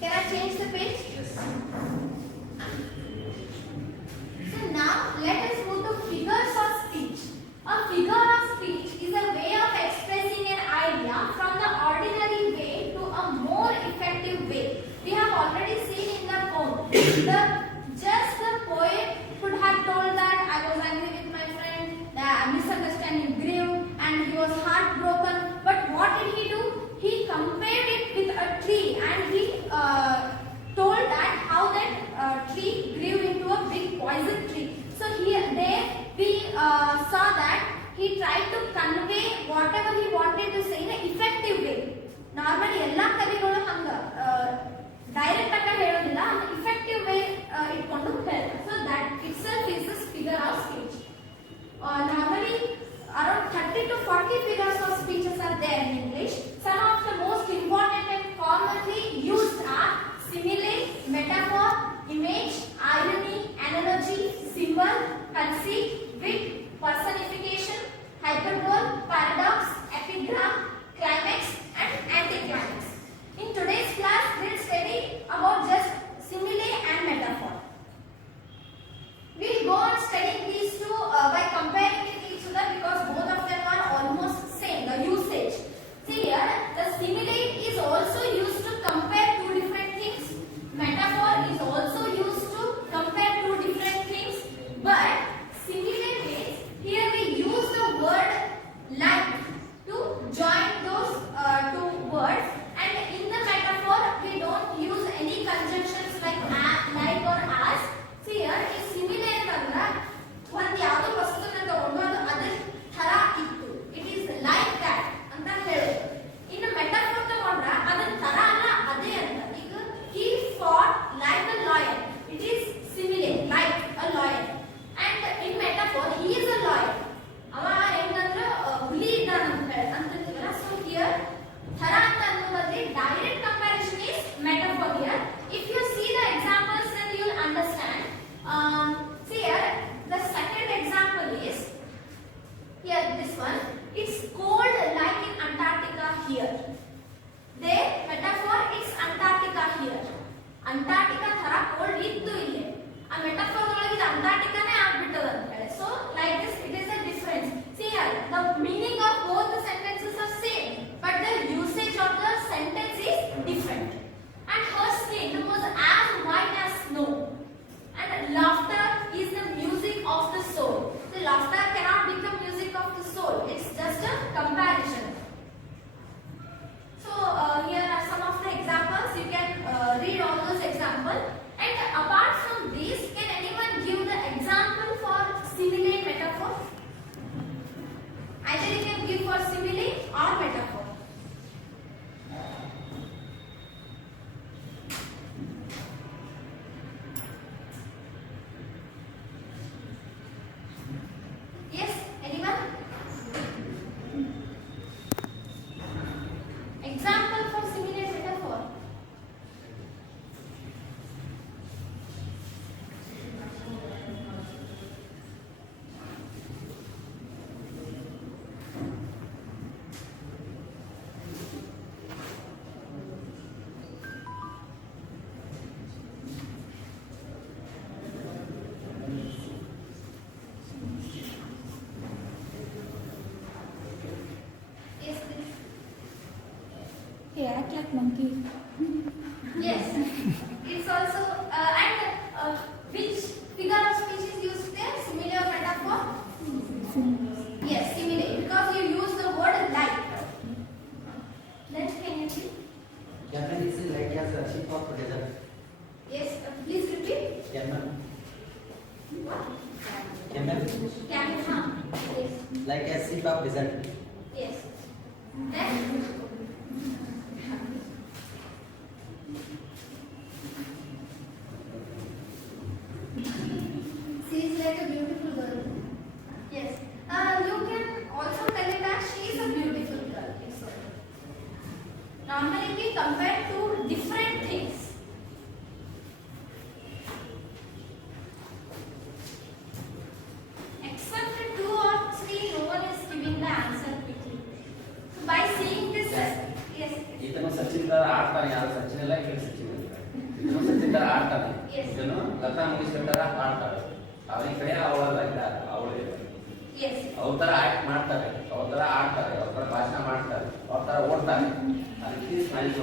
Can I change the page? So now let us move to figures of speech. A figure of speech is a way of expressing an idea from the ordinary way to a more effective way. We have already seen in the poem. The poet could have told that I was angry with my friend, the misunderstanding grew, and he was heartbroken. But what did he do? He compared it with a tree, and he told that how that tree grew into a big poison tree. So we saw that he tried to convey whatever he wanted to say in an effective way. Normally ಎಲ್ಲ ಕವಿಗಳು ಹಂಗ direct ಆಗಿ ಹೇಳೋದಿಲ್ಲ, ಒಂದು effective way ಇಟ್ಕೊಂಡು ಹೇಳ್ತಾರೆ. So that itself is the figure of speech. Normally around 30 to 40 figures of speeches are there in English. Some of the most important and commonly used are simile, metaphor, image, irony, analogy, symbol, conceit, wit, personification, hyperbole, paradox, epigram, climax, and anticlimax. In today's class, we'll study about just simile and metaphor. We'll go on studying these two by comparing with each other because both of them are almost same, the usage. See here, the simile is also used to compare two different things. Metaphor is also used to compare two different things. But simile means here we use the word like to join those two words, and in the metaphor we don't use any conjunctions like or as. See here, ಈ simile ಅಂತಂದ್ರೆ ಒಂದು ಯಾವುದೋ ವಸ್ತುನ ತಗೊಂಡು ಅದು ಅದ್ರ ಥರ ಇತ್ತು, ಇಟ್ ಈಸ್ ಲೈಕ್ ದಟ್ ಅಂತ ಹೇಳೋದು. ಇನ್ನು ಮೆಟಾಫೋರ್ ತಗೊಂಡ್ರೆ ಅದ್ರ ಥರ ಅಲ್ಲ, ಅದೇ ಅಂತ. ಈಗ he fought like a lion, it is simile, like a lion. And in metaphor he is a lion. ಅವ ಹೆಂಗಂದ್ರೆ ಹುಲಿ ಇದ್ದಾನ ಅಂತೀವಲ್ಲ. ಸೊ ಹಿಯರ್ ಥರ ಅಂತ ಅನ್ನೋದ್ರಲ್ಲಿ direct comparison is metaphor here. If you see the examples then you will understand. See here, the second example is here, this one. It's cold like in Antarctica here. There metaphor is Antarctica here. Antarctica thara cold ಇತ್ತು ಇಲ್ಲಿ. ಆ ಮೆಟಾಫೋರ್ ಒಳಗೆ ಇದು ಅಂಟಾರ್ಟಿಕಾನೇ ಆಗ್ಬಿಟ್ಟದ ಅಂತ ಹೇಳಿ. So like this it is a difference. See here, the meaning of both the sentences are same, but the usage of the sentence is different. And her skin was as white as snow. And laughter is the music of the soul. The laughter cannot become music of the soul. It's just a comparison. So here are some of the examples. You can read all those examples. And apart from these, can anyone give the example for simile metaphor? Either you can give for simile or metaphor. Yes, anyone? Example for simile metaphor. Yes, please. Hey, act like monkey. Yes, it's also and which figure of speech is used there? Simile or metaphor? Yes, simile, because you use the word like. Then can you see? Camel is like as a sheep of desert. Yes, please repeat. Camel. What? Camel. Camel, huh? Yes, Like a sheep of desert. yes. Then she is like a beautiful girl. Yes. You can also tell it as she is a beautiful girl. It's okay. Normally we compare two different things. Except two or three, no one is giving the answer quickly. So by seeing this ಇಲ್ಲಿ ಸಚಿನ್ ಇದನ್ನು ಸಚಿನ್ ತರ ಆಡ್ತಾನೆ, Yes. ಇದನ್ನು ಲತಾ ಮಂಗೇಶ್ಕರ್ ತರ ಆಡ್ತಾಳೆ. ಅವ್ರ ಕಡೆ ಅವಳಲ್ಲ ಇದ್ದಾರೆ, ಅವಳೇ Yes. ಅವ್ರ ತರ ಆಕ್ಟ್ ಮಾಡ್ತಾರೆ, ಅವ್ರ ತರ ಆಡ್ತಾರೆ, ಅವ್ರ ತರ ಭಾಷಣ ಮಾಡ್ತಾರೆ, ಅವ್ರ ತರ ಓಡ್ತಾರೆ. ಅದಕ್ಕೆ ಸ್ಮೈಲ್ಸ್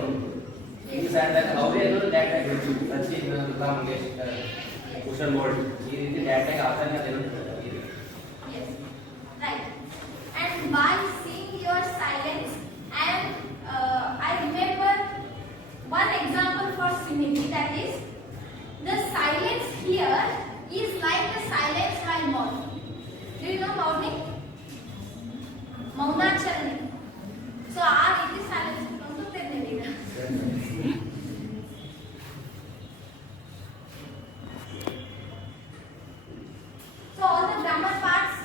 ಈ ಸ್ಯಾಂಡಾಗ ಅವರೇ ಏನೋ ಟ್ಯಾಗ್ ಆಗಿರ್ತೀವಿ. ಸಚಿನ್, ಲತಾ ಮಂಗೇಶ್ಕರ್, ಭೂಷಣ್ ಗೋಲ್ಡ್ ಈ ರೀತಿ ಟ್ಯಾಗ್ ಆಗ್ತಾನೆ ಅದೇನೋ Yes. Right. And by seeing your silence, and I remember one example for simile, that is the silence here is like the silence while mourning. Do you know mourning? Maunacharane. So ಆ ರೀತಿ silence ಒಂದು ತೆರೆದಿದ್ದೀಗ. So all the grammar parts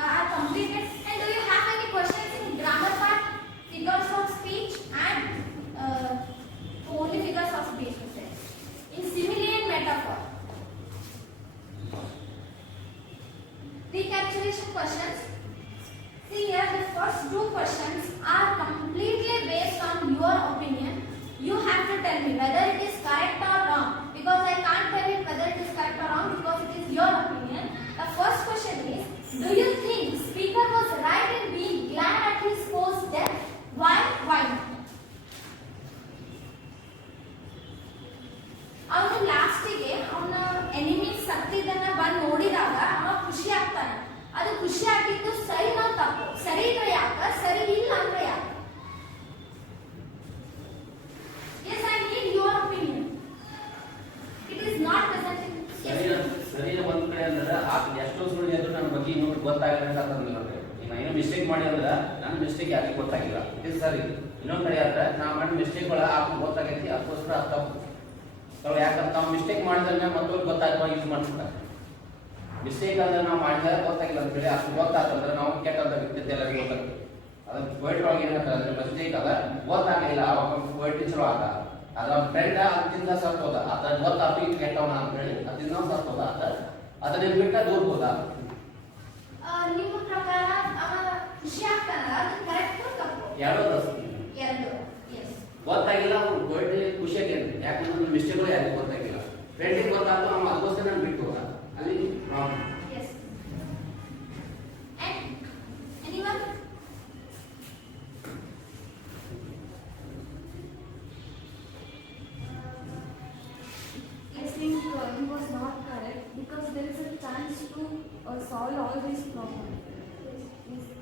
are completed. And do you have any questions in grammar part, figures of speech, and only figures of speech? In simile and metaphor. Recapitulation questions. See here, the first two questions are completely based on your opinion. You have to tell me whether it is correct or wrong, because I can't tell it whether it is correct or wrong because it is your opinion. The first question is, do you think speaker was right in being glad at his host's death? Why? Why not? ಅವನು ಲಾಸ್ಟಿಗೆ ಅವನ enemy ಸತ್ತಿದ್ದನ್ನ ಬಂದು ನೋಡಿದಾಗ ಅವ ಖುಷಿ ಆಗ್ತಾನೆ. ಅದು ಖುಷಿ ಆಗಿದ್ದು ಸರಿನೋ ತಪ್ಪು? ಸರಿ ಇದ್ರೆ ಯಾಕ, ಸರಿ ಇಲ್ಲ ಅಂದ್ರೆ ಯಾಕ? Yes, I need your opinion. It is not presented. ಸರಿ ಒಂದ್ ಕಡೆ ಅಂದ್ರೆ ಎಷ್ಟೋ ಸುಳ್ಳು ಇದ್ರು ನನ್ನ ಬಗ್ಗೆ ಇನ್ನೊಂದು ಗೊತ್ತಾಗಿಲ್ಲ ಅಂತ ಅಂತಂದಿಲ್ಲ ಅಂದ್ರೆ ಈಗ ನಾ ಏನೋ ಮಿಸ್ಟೇಕ್ ಮಾಡಿ ಅಂದ್ರೆ ನನ್ನ ಮಿಸ್ಟೇಕ್ ಯಾಕೆ ಗೊತ್ತಾಗಿಲ್ಲ, ಇದು ಸರಿ. ಇನ್ನೊಂದ್ ಕಡೆ ಆದ್ರೆ ನಾ ಮಾಡಿ ಮಿಸ್ಟೇಕ್ಗಳ ಆಕೆ ಗೊತ್ತಾಗೈತಿ, ಅದಕ್ಕೋಸ್ಕರ ಅದು ತಪ್ಪು. ನಾವು ಯಾಕಂತ ನಾವು ಮಿಸ್ಟೇಕ್ ಮಾಡಿದ್ರೆ ಮತ್ತೊಂದು ಗೊತ್ತಾಗ್ತವ ಯೂಸ್ ಮಾಡ್ತಾರೆ. ಮಿಸ್ಟೇಕ್ ಅಂದ್ರೆ ನಾವು ಮಾಡಿದಾಗ ಗೊತ್ತಾಗಿಲ್ಲ ಅಂತ ಹೇಳಿ ಅಷ್ಟು ಗೊತ್ತಾಗ್ತಂದ್ರೆ ನಾವು ಕೆಟ್ಟಂತ ವ್ಯಕ್ತಿ ಎಲ್ಲರಿಗೂ ಗೊತ್ತಾಗ್ತದೆ. ಅದನ್ನ ಪೊಯಿಟ್ ಒಳಗೆ ಏನಂತಾರೆ ಅಂದ್ರೆ ಮಿಸ್ಟೇಕ್ ಅದ ಗೊತ್ತಾಗಲಿಲ್ಲ, ಅವಾಗ ಪೊಯಿಟ್ ಚಲೋ ಆಗ ಅದ್ರ ಫ್ರೆಂಡ್ ಅದರಿಂದ ಸತ್ತೋದ, ಅದ ಗೊತ್ತಾಗ್ತು ಈಗ ಕೆಟ್ಟವನ ಅಂತ ಹೇಳಿ ಅದರಿಂದ ಸತ್ತೋದ, ಅದನ್ನ ಬಿಟ್ಟ ದೂರ ಹೋದ. ನಿಮ್ಮ ಪ್ರಕಾರ ಅವ ಖುಷಿ ಆಗ್ತಾನಲ್ಲ, ಅದು ಕರೆಕ್ಟ್ ತಪ್ಪು? ಎರಡು ಎಸ್. ಗೊತ್ತಾಗಿಲ್ಲ ಅವ್ನು ಪೊಯಿಟ್ ಖುಷಿ ಆಗೇನು, ಯಾಕಂದ್ರೆ ಮಿಸ್ಟೇಕ್ಗಳು ಯಾರಿಗೂ ಗೊತ್ತಾಗಿಲ್ಲ. ಫ್ರೆಂಡಿಗೆ ಗೊತ್ತಾಗ್ತು ಅವ್ನು ಅದಕ್ಕೋಸ್ಕರ ನಾನು ಬಿಟ್ಟು ಹೋದ, ಅಲ್ಲಿ wrong. Yes. And anyone? I think he was not correct because there is a chance to solve all these problems.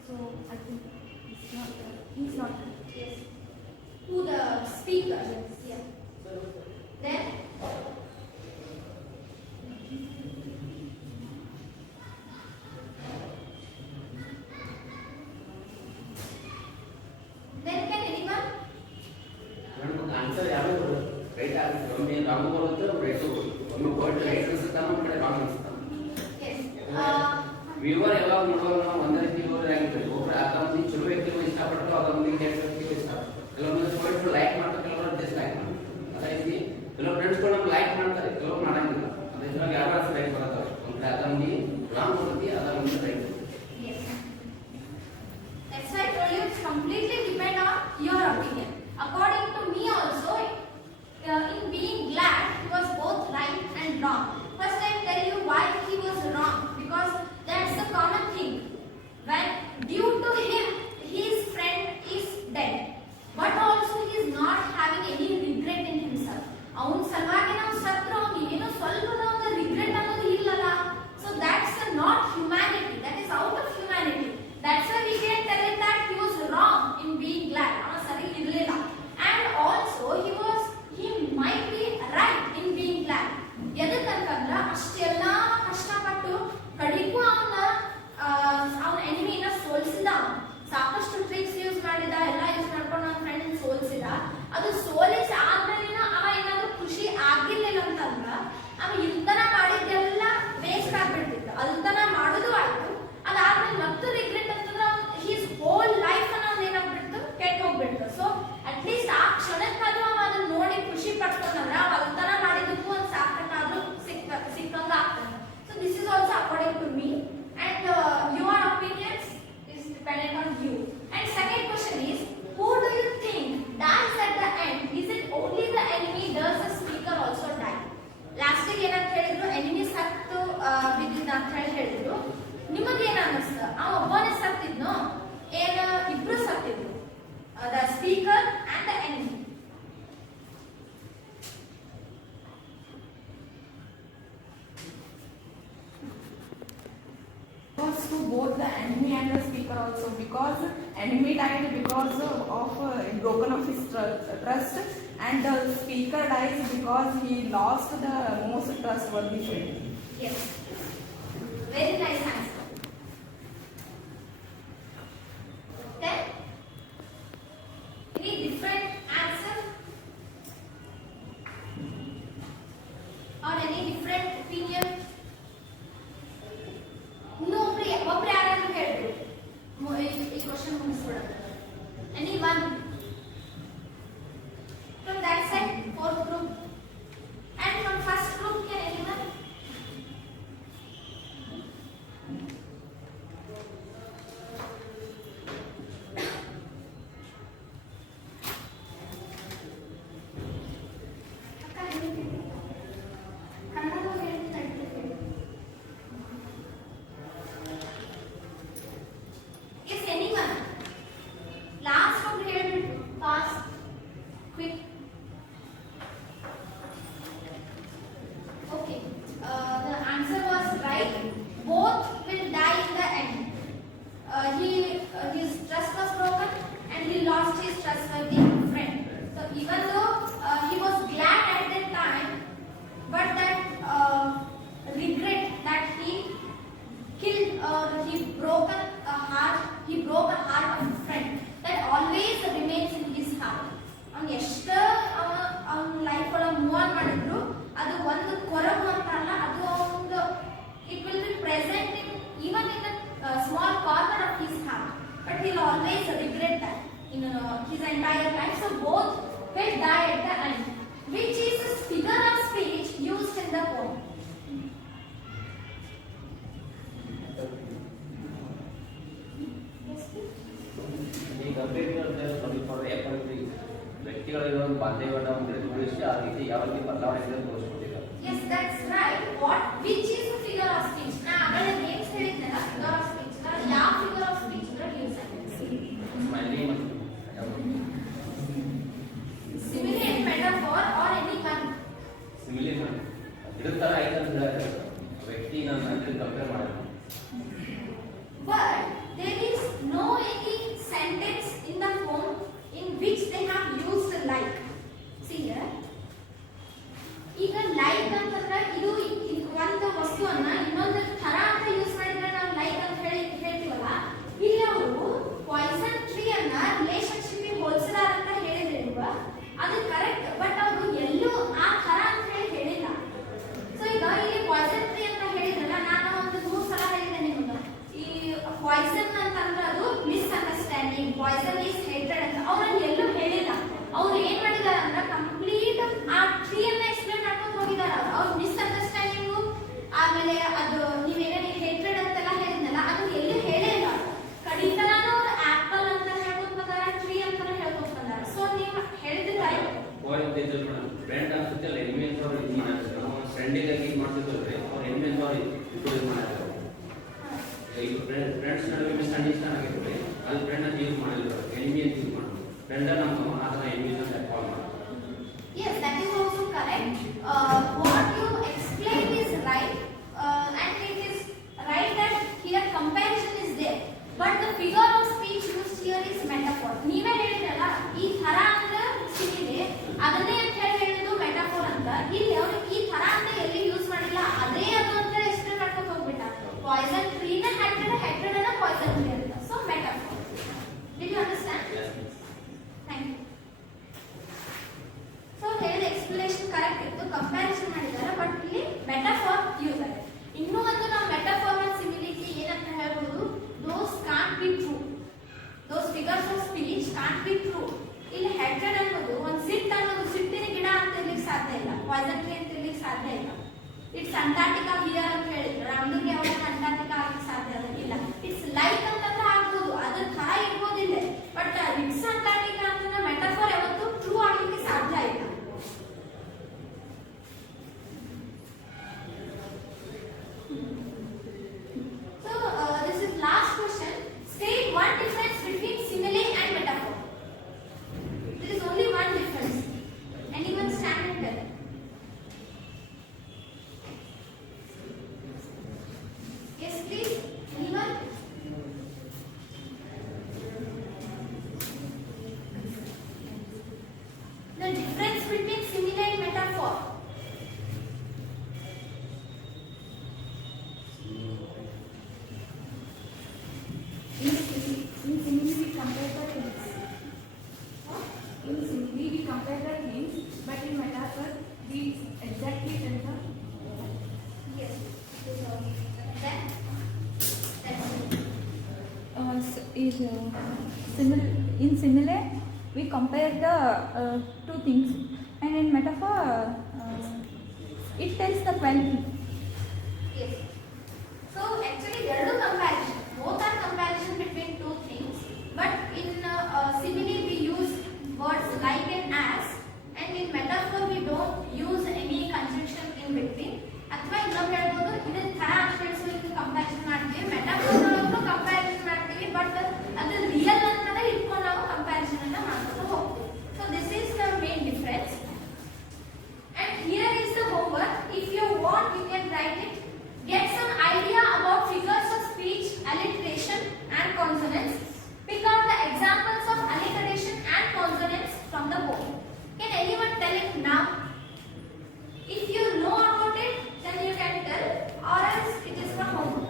So I think he's not correct. Yes. Who the speaker? Yeah. Then? Then can anyone? Answer ಯಾರು right ಆಗುತ್ತೆ, ಒಮ್ಮೆ wrong ಬರುತ್ತೆ, right ಒಮ್ಮೆ poet right ಅನ್ಸುತ್ತಾನ, ಒಂದು ಕಡೆ wrong ಅನ್ಸುತ್ತಾನ. Yes. Viewer ಯಾವಾಗ ನೋಡುವಾಗ ನಾವು ಒಂದೇ ರೀತಿ ವ್ಯೂವರ್ ಆಗಿರ್ತೀವಿ. ಒಬ್ಬರು ಅರ್ಧ ಮಂದಿ ಚಲೋ ವ್ಯಕ್ತಿಗಳು ಇಷ್ಟಪಟ್ಟು ಅರ್ಧ ಮಂದಿ ಕೆಟ್ಟ ವ್ಯಕ್ತಿಗಳು ಇಷ್ಟ. ಕೆಲವೊಂದು ಪೊಯಿಟ್ ಲೈಕ್ ಮಾಡ್ತಾರೆ, ಕೆಲವರು ಡಿಸ್ಲೈಕ್ ಮಾಡ್ತಾರೆ. ಅದೇ ರೀತಿ ಕೆಲವು ಫ್ರೆಂಡ್ಸ್ಗಳು ನಮ್ಗೆ ಲೈಕ್ ಮಾಡ್ತಾರೆ, ಕೆಲವರು ಮಾಡಂಗಿಲ್ಲ. ಅದೇ ಇದ್ರಾಗ ಯಾವ ರೈಟ್ ಬರುತ್ತೆ, ಒಂದು ಕಡೆ ಅರ್ಧ ಮಂದಿ ರಾಂಗ್ ಬರುತ್ತೆ, ಅರ್ಧ ಮಂದಿ ರೈಟ್ ಬರುತ್ತೆ. Yes. That's why I told you it's completely depend on your opinion. According to me also, in being glad, he was both right and wrong. First I tell you why he was wrong, because that's the common thing. When due to him, his friend is dead, but also he is not having any regret in himself. ಅವನ ಸಲುವಾಗಿ ನಾವು ಸತ್ರು ಅವನಿಗೆ ಏನೋ ಸ್ವಲ್ಪ regret ಅನ್ನೋದು ಇಲ್ಲಲ್ಲ. So that's not humanity. That to both the enemy and the speaker also, because enemy died because of broken of his trust, and the speaker dies because he lost the most trustworthy friend. Yes. Very nice answer. Then, any different answer? Or any different opinion? ಒಬ್ರು ಯಾರಾದ್ರೂ ಹೇಳ್ಬೋದು ಈ question ಮುಗಿಸ್ಬಿಡೋದು. Anyone? From that side, fourth group. And from first group, can anyone? Yes, anyone? Last one here, fast, quick. Okay, the answer was right. Both will die in the end. His trust was broken and he lost his trustworthy friend. So even though he was glad at that time, but that regret that he killed or he broke a heart of a friend, that always remains in his heart. ಅವ್ನು ಎಷ್ಟು ಅವನ life ಒಳಗೆ move on ಮಾಡಿದ್ರು ಅದು ಒಂದು ಕೊರಗು ಅಂತ ಅಲ್ಲ, ಅದು ಒಂದು it will be present in even in small corner of his heart, but he'll always regret that in his entire life. So both will die at the end. Which is a figure of speech used in the poem? ಈ computer for ಯಾಕಂದ್ರೆ ವ್ಯಕ್ತಿಗಳಿರೋ ಒಂದು ಬಾಂಧವ್ಯನ ಒಂದು ತಿಳಿಸಿ ಆ ರೀತಿ ಯಾವ ರೀತಿ ಬದಲಾವಣೆಗಳನ್ನು ತೋರಿಸ್ಕೊಟ್ಟಿದ್ದಾರೆ. Yes, that's right. Which is the figure of speech? ನಾ ಆಗಲೇ names ಹೇಳಿದ್ನಲ್ಲ, figure of speech. ಯಾವ figure of speech ಯೂಸ್ ಆಗುತ್ತೆ? ಸ್ಮೈಲಿ ಮತ್ತು Simile and metaphor or any one. Simile ಇದ್ರ ಥರ ಆಯ್ತಂದ್ರೆ ವ್ಯಕ್ತಿ ನಾನು ಅಂದ್ರೆ ಕಂಪೇರ್ ಮಾಡಿದ್ರೆ But there is no any sentence in the poem in which they have used like. See here. ಈಗ ಲೈಕ್ ಅಂತಂದ್ರೆ ಇದು ಒಂದು ವಸ್ತುವನ್ನ ಇನ್ನೊಂದು ಥರ ಅಂತ ಯೂಸ್ ಮಾಡಿದ್ರೆ ನಾವು ಲೈಕ್ ಅಂತ ಹೇಳ್ತೀವಲ್ಲ, ಇಲ್ಲಿ ಅವರು ಪಾಯ್ಸನ್ ಟ್ರೀ ಅನ್ನ ರಿಲೇಶನ್ಶಿಪ್ ಹೋಲಿಸಿದಾರ ಅಂತ ಹೇಳಿದ್ರಿಲ್ವ, ಅದು ಕರೆಕ್ಟ್. ಬಟ್ ಅವರು ಎಲ್ಲೂ ಆ ಥರ ಅಂತ ಹೇಳಿಲ್ಲ. ಸೊ ಈಗ ಇಲ್ಲಿ ಪಾಯ್ಸನ್ ಟ್ರೀ ಅಂತ ಹೇಳಿದ್ರಲ್ಲ, ನಾನು ಒಂದು 3 ಸಲ ಹೇಳಿದೆ ನಿಮ್ಗೆ. ಈ ಪಾಯ್ಸನ್ ಅಂತಂದ್ರೆ ಅದು ಮಿಸ್ಅಂಡರ್ಸ್ಟ್ಯಾಂಡಿಂಗ್, ಪಾಯ್ಸನ್ ಈಸ್ ಹೇಟ್ರೆಡ್ ಅಂತ ಅವ್ರಲ್ಲಿ ಎಲ್ಲೂ ಹೇಳಿಲ್ಲ. ಅವ್ರು ಏನ್ ಮಾಡಿದಾರೆ ಅಂದ್ರೆ ಕಂಪ್ಲೀಟ್ ಆ ಟ್ರೀಯನ್ನ ಎಕ್ಸ್ಪ್ಲೇನ್ ಮಾಡ್ಕೊಂಡು ಹೋಗಿದ್ದಾರೆ. ಅವ್ರು ಮಿಸ್ಅಂಡರ್ಸ್ಟ್ಯಾಂಡಿಂಗು, ಆಮೇಲೆ ಅದು ನೀವೇನೇ ಹೇಟ್ರೆಡ್ ಅಂತೆಲ್ಲ ಹೇಳಿದ್ನಲ್ಲ, ಅದು ಎಲ್ಲೂ ಹೇಳೇ ಇಲ್ಲ. ಕಡಿತನಾನು ಅವ್ರು ಆಪಲ್ ಅಂತ ಹೇಳ್ಕೊಂಡು ಬಂದಾರ, ಟ್ರೀ ಅಂತ ಹೇಳ್ಕೊಂಡು ಬಂದಾರ. ಸೊ ನೀವು ಹೇಳಿದ್ರೆ ಫ್ರೆಂಡ್ ಅನ್ಸುತ್ತೆ ಎನಿಮಿ ಅಂತ ಅವ್ರು ಇದು ಮಾಡ್ತಾರೆ. ನಾವು ಫ್ರೆಂಡಿಗಾಗಿ ಇದು ಮಾಡ್ತಿದ್ವಿ, ಅವ್ರು ಎನಿಮಿ ಅಂತ ಅವ್ರು ಇದು ಮಾಡ್ತಾರೆ. ಈಗ ಫ್ರೆಂಡ್ಸ್ ನಡುವೆ ಮಿಸ್ಅಂಡರ್ಸ್ಟ್ಯಾಂಡ್ ಆಗಿರ್ತಾರೆ, ಅದು ಫ್ರೆಂಡ್ ಅಂತ ಯೂಸ್ ಮಾಡಿದ್ರು, ಎನಿಮಿ ಅಂತ ಯೂಸ್ ಮಾಡೋದು. ಫ್ರೆಂಡ್ ನಮ್ಮ ಆ ಥರ ಎನಿಮಿ ಅಂತ ಕಾಲ್ ಮಾಡೋದು. yes, that is also correct. What you explained is right, and it is right that here comparison is there, but the figure of speech used here is metaphor. ನೀವೇ ಹೇಳಿದ್ರಲ್ಲ, ಈ ಥರ ಅಂದ್ರೆ ಸಿಕ್ಕಿದೆ, ಅದನ್ನೇ ಅಂತ ಹೇಳಿದ್ದು ಮೆಟಾಫೋರ್ ಅಂತ. ಇಲ್ಲಿ ಅವರು ಈ ಥರ ಅಂತ ಎಲ್ಲಿ ಯೂಸ್ ಮಾಡಿಲ್ಲ, ಅದೇ ಅದು ಅಂತ ಎಕ್ಸ್ಪ್ಲೇನ್ ಮಾಡ್ಕೊಂಡು ಹೋಗ್ಬಿಟ್ಟ. ಪಾಯ್ಸನ್ ಟ್ರೀನ ಹ್ಯಾಟ್ರೆಡ್ ಅನ್ನ ಪಾಯ್ಸನ್ ಟ್ರೀ ಅಂತ. So metaphor. Did you understand? Thank you. So ಹೇಳಿದ ಎಕ್ಸ್ಪ್ಲನೇಷನ್ ಕರೆಕ್ಟ್ ಇತ್ತು, ಕಂಪ್ಯಾರಿಸನ್ ಮಾಡಿದ್ದಾರೆ, ಬಟ್ ಇಲ್ಲಿ ಮೆಟಾಫಾರ್ ಯೂಸ್ ಆಗಿದೆ. ಇನ್ನೂ ಒಂದು ನಾವು ಮೆಟಾಫಾರ್ ಮತ್ತು ಸಿಮಿಲಿಟಿ ಏನಂತ ಹೇಳ್ಬೋದು, those can't be true, those figures of speech can't be true. ಇಲ್ಲಿ ಹೆಡ್ರೆಡ್ ಅನ್ನೋದು ಒಂದು ಸಿಟ್ ಅನ್ನೋದು ಸಿಟ್ಟಿನ ಗಿಡ ಅಂತ ಇರ್ಲಿಕ್ಕೆ ಸಾಧ್ಯ ಇಲ್ಲ, ಪಾಯ್ಸನ್ ಟ್ರೀ ಅಂತ ಇರ್ಲಿಕ್ಕೆ ಸಾಧ್ಯ ಇಲ್ಲ. ಇಟ್ಸ್ ಅಂಟಾರ್ಟಿಕಾ ಹಿಯರ್ ಅಂತ ಹೇಳಿದ್ರು, ನಮ್ಗೆ ಯಾವಾಗ ಅಂಟಾರ್ಟಿಕಾ ಆಗಕ್ಕೆ ಸಾಧ್ಯ ಇಲ್ಲ. ಇಟ್ಸ್ ಲೈಕ್ ಅಂತಂದ್ರೆ ಆಗ್ಬೋದು, ಅದ್ರ ಥರ ಇರ್ಬೋದಿಲ್ಲ, ಬಟ್ ಇಟ್ಸ್ ಅಂಟಾರ್ಟಿಕಾ ಅಂತಂದ್ರೆ ಮೆಟಾಫಾರ್ ಯಾವತ್ತೂ ಟ್ರೂ ಆಗಲಿಕ್ಕೆ ಸಾಧ್ಯ ಇಲ್ಲ. So this is last question. State one difference between simile and metaphor. There is only one difference. Anyone stand and tell? Please exactly tell the. Yes. Then that's it. In simile, we compare the two things, and in metaphor, it tells the quality. Yes. So actually there are comparison. Both are comparison between two things. But in simile we use words like and as, and in metaphor we don't use any conjunction in between. ಅಥವಾ ಇನ್ನೊಂದು ಹೇಳ್ಬೋದು ಇದನ್ನ ಥರ ಅಕ್ಷರಿಸು ಇದಕ್ಕೆ comparison ಮಾಡ್ತೀವಿ, ಮೆಟಾಫೋರ್ ಒಳಗೂ comparison ಮಾಡ್ತೀವಿ, but ಅದು ರಿಯಲ್ ಅಂತಾನೆ ಇಟ್ಕೊಂಡು ನಾವು ಕಂಪ್ಯಾರಿಸನ್ ಅನ್ನ ಮಾಡ್ಕೊಂಡು ಹೋಗ್ತೀವಿ. So this is the main difference. And here is the homework. If you want, you can write it. Get some idea about figures of speech, alliteration and consonants. Pick out the examples of alliteration and consonants from the book. Can anyone tell it now? If you know about it, then you can tell, or else it is for homework.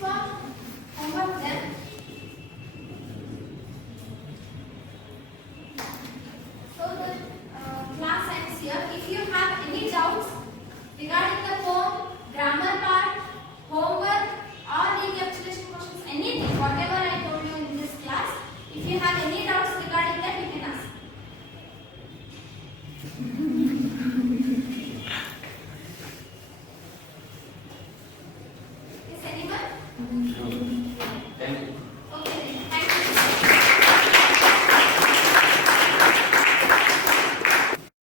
For homework then. So the class ends here. If you have any doubts regarding the poem, grammar part, homework or recapitulation questions, anything, whatever I told you in this class, if you have any doubts regarding that, you can ask. Is anyone?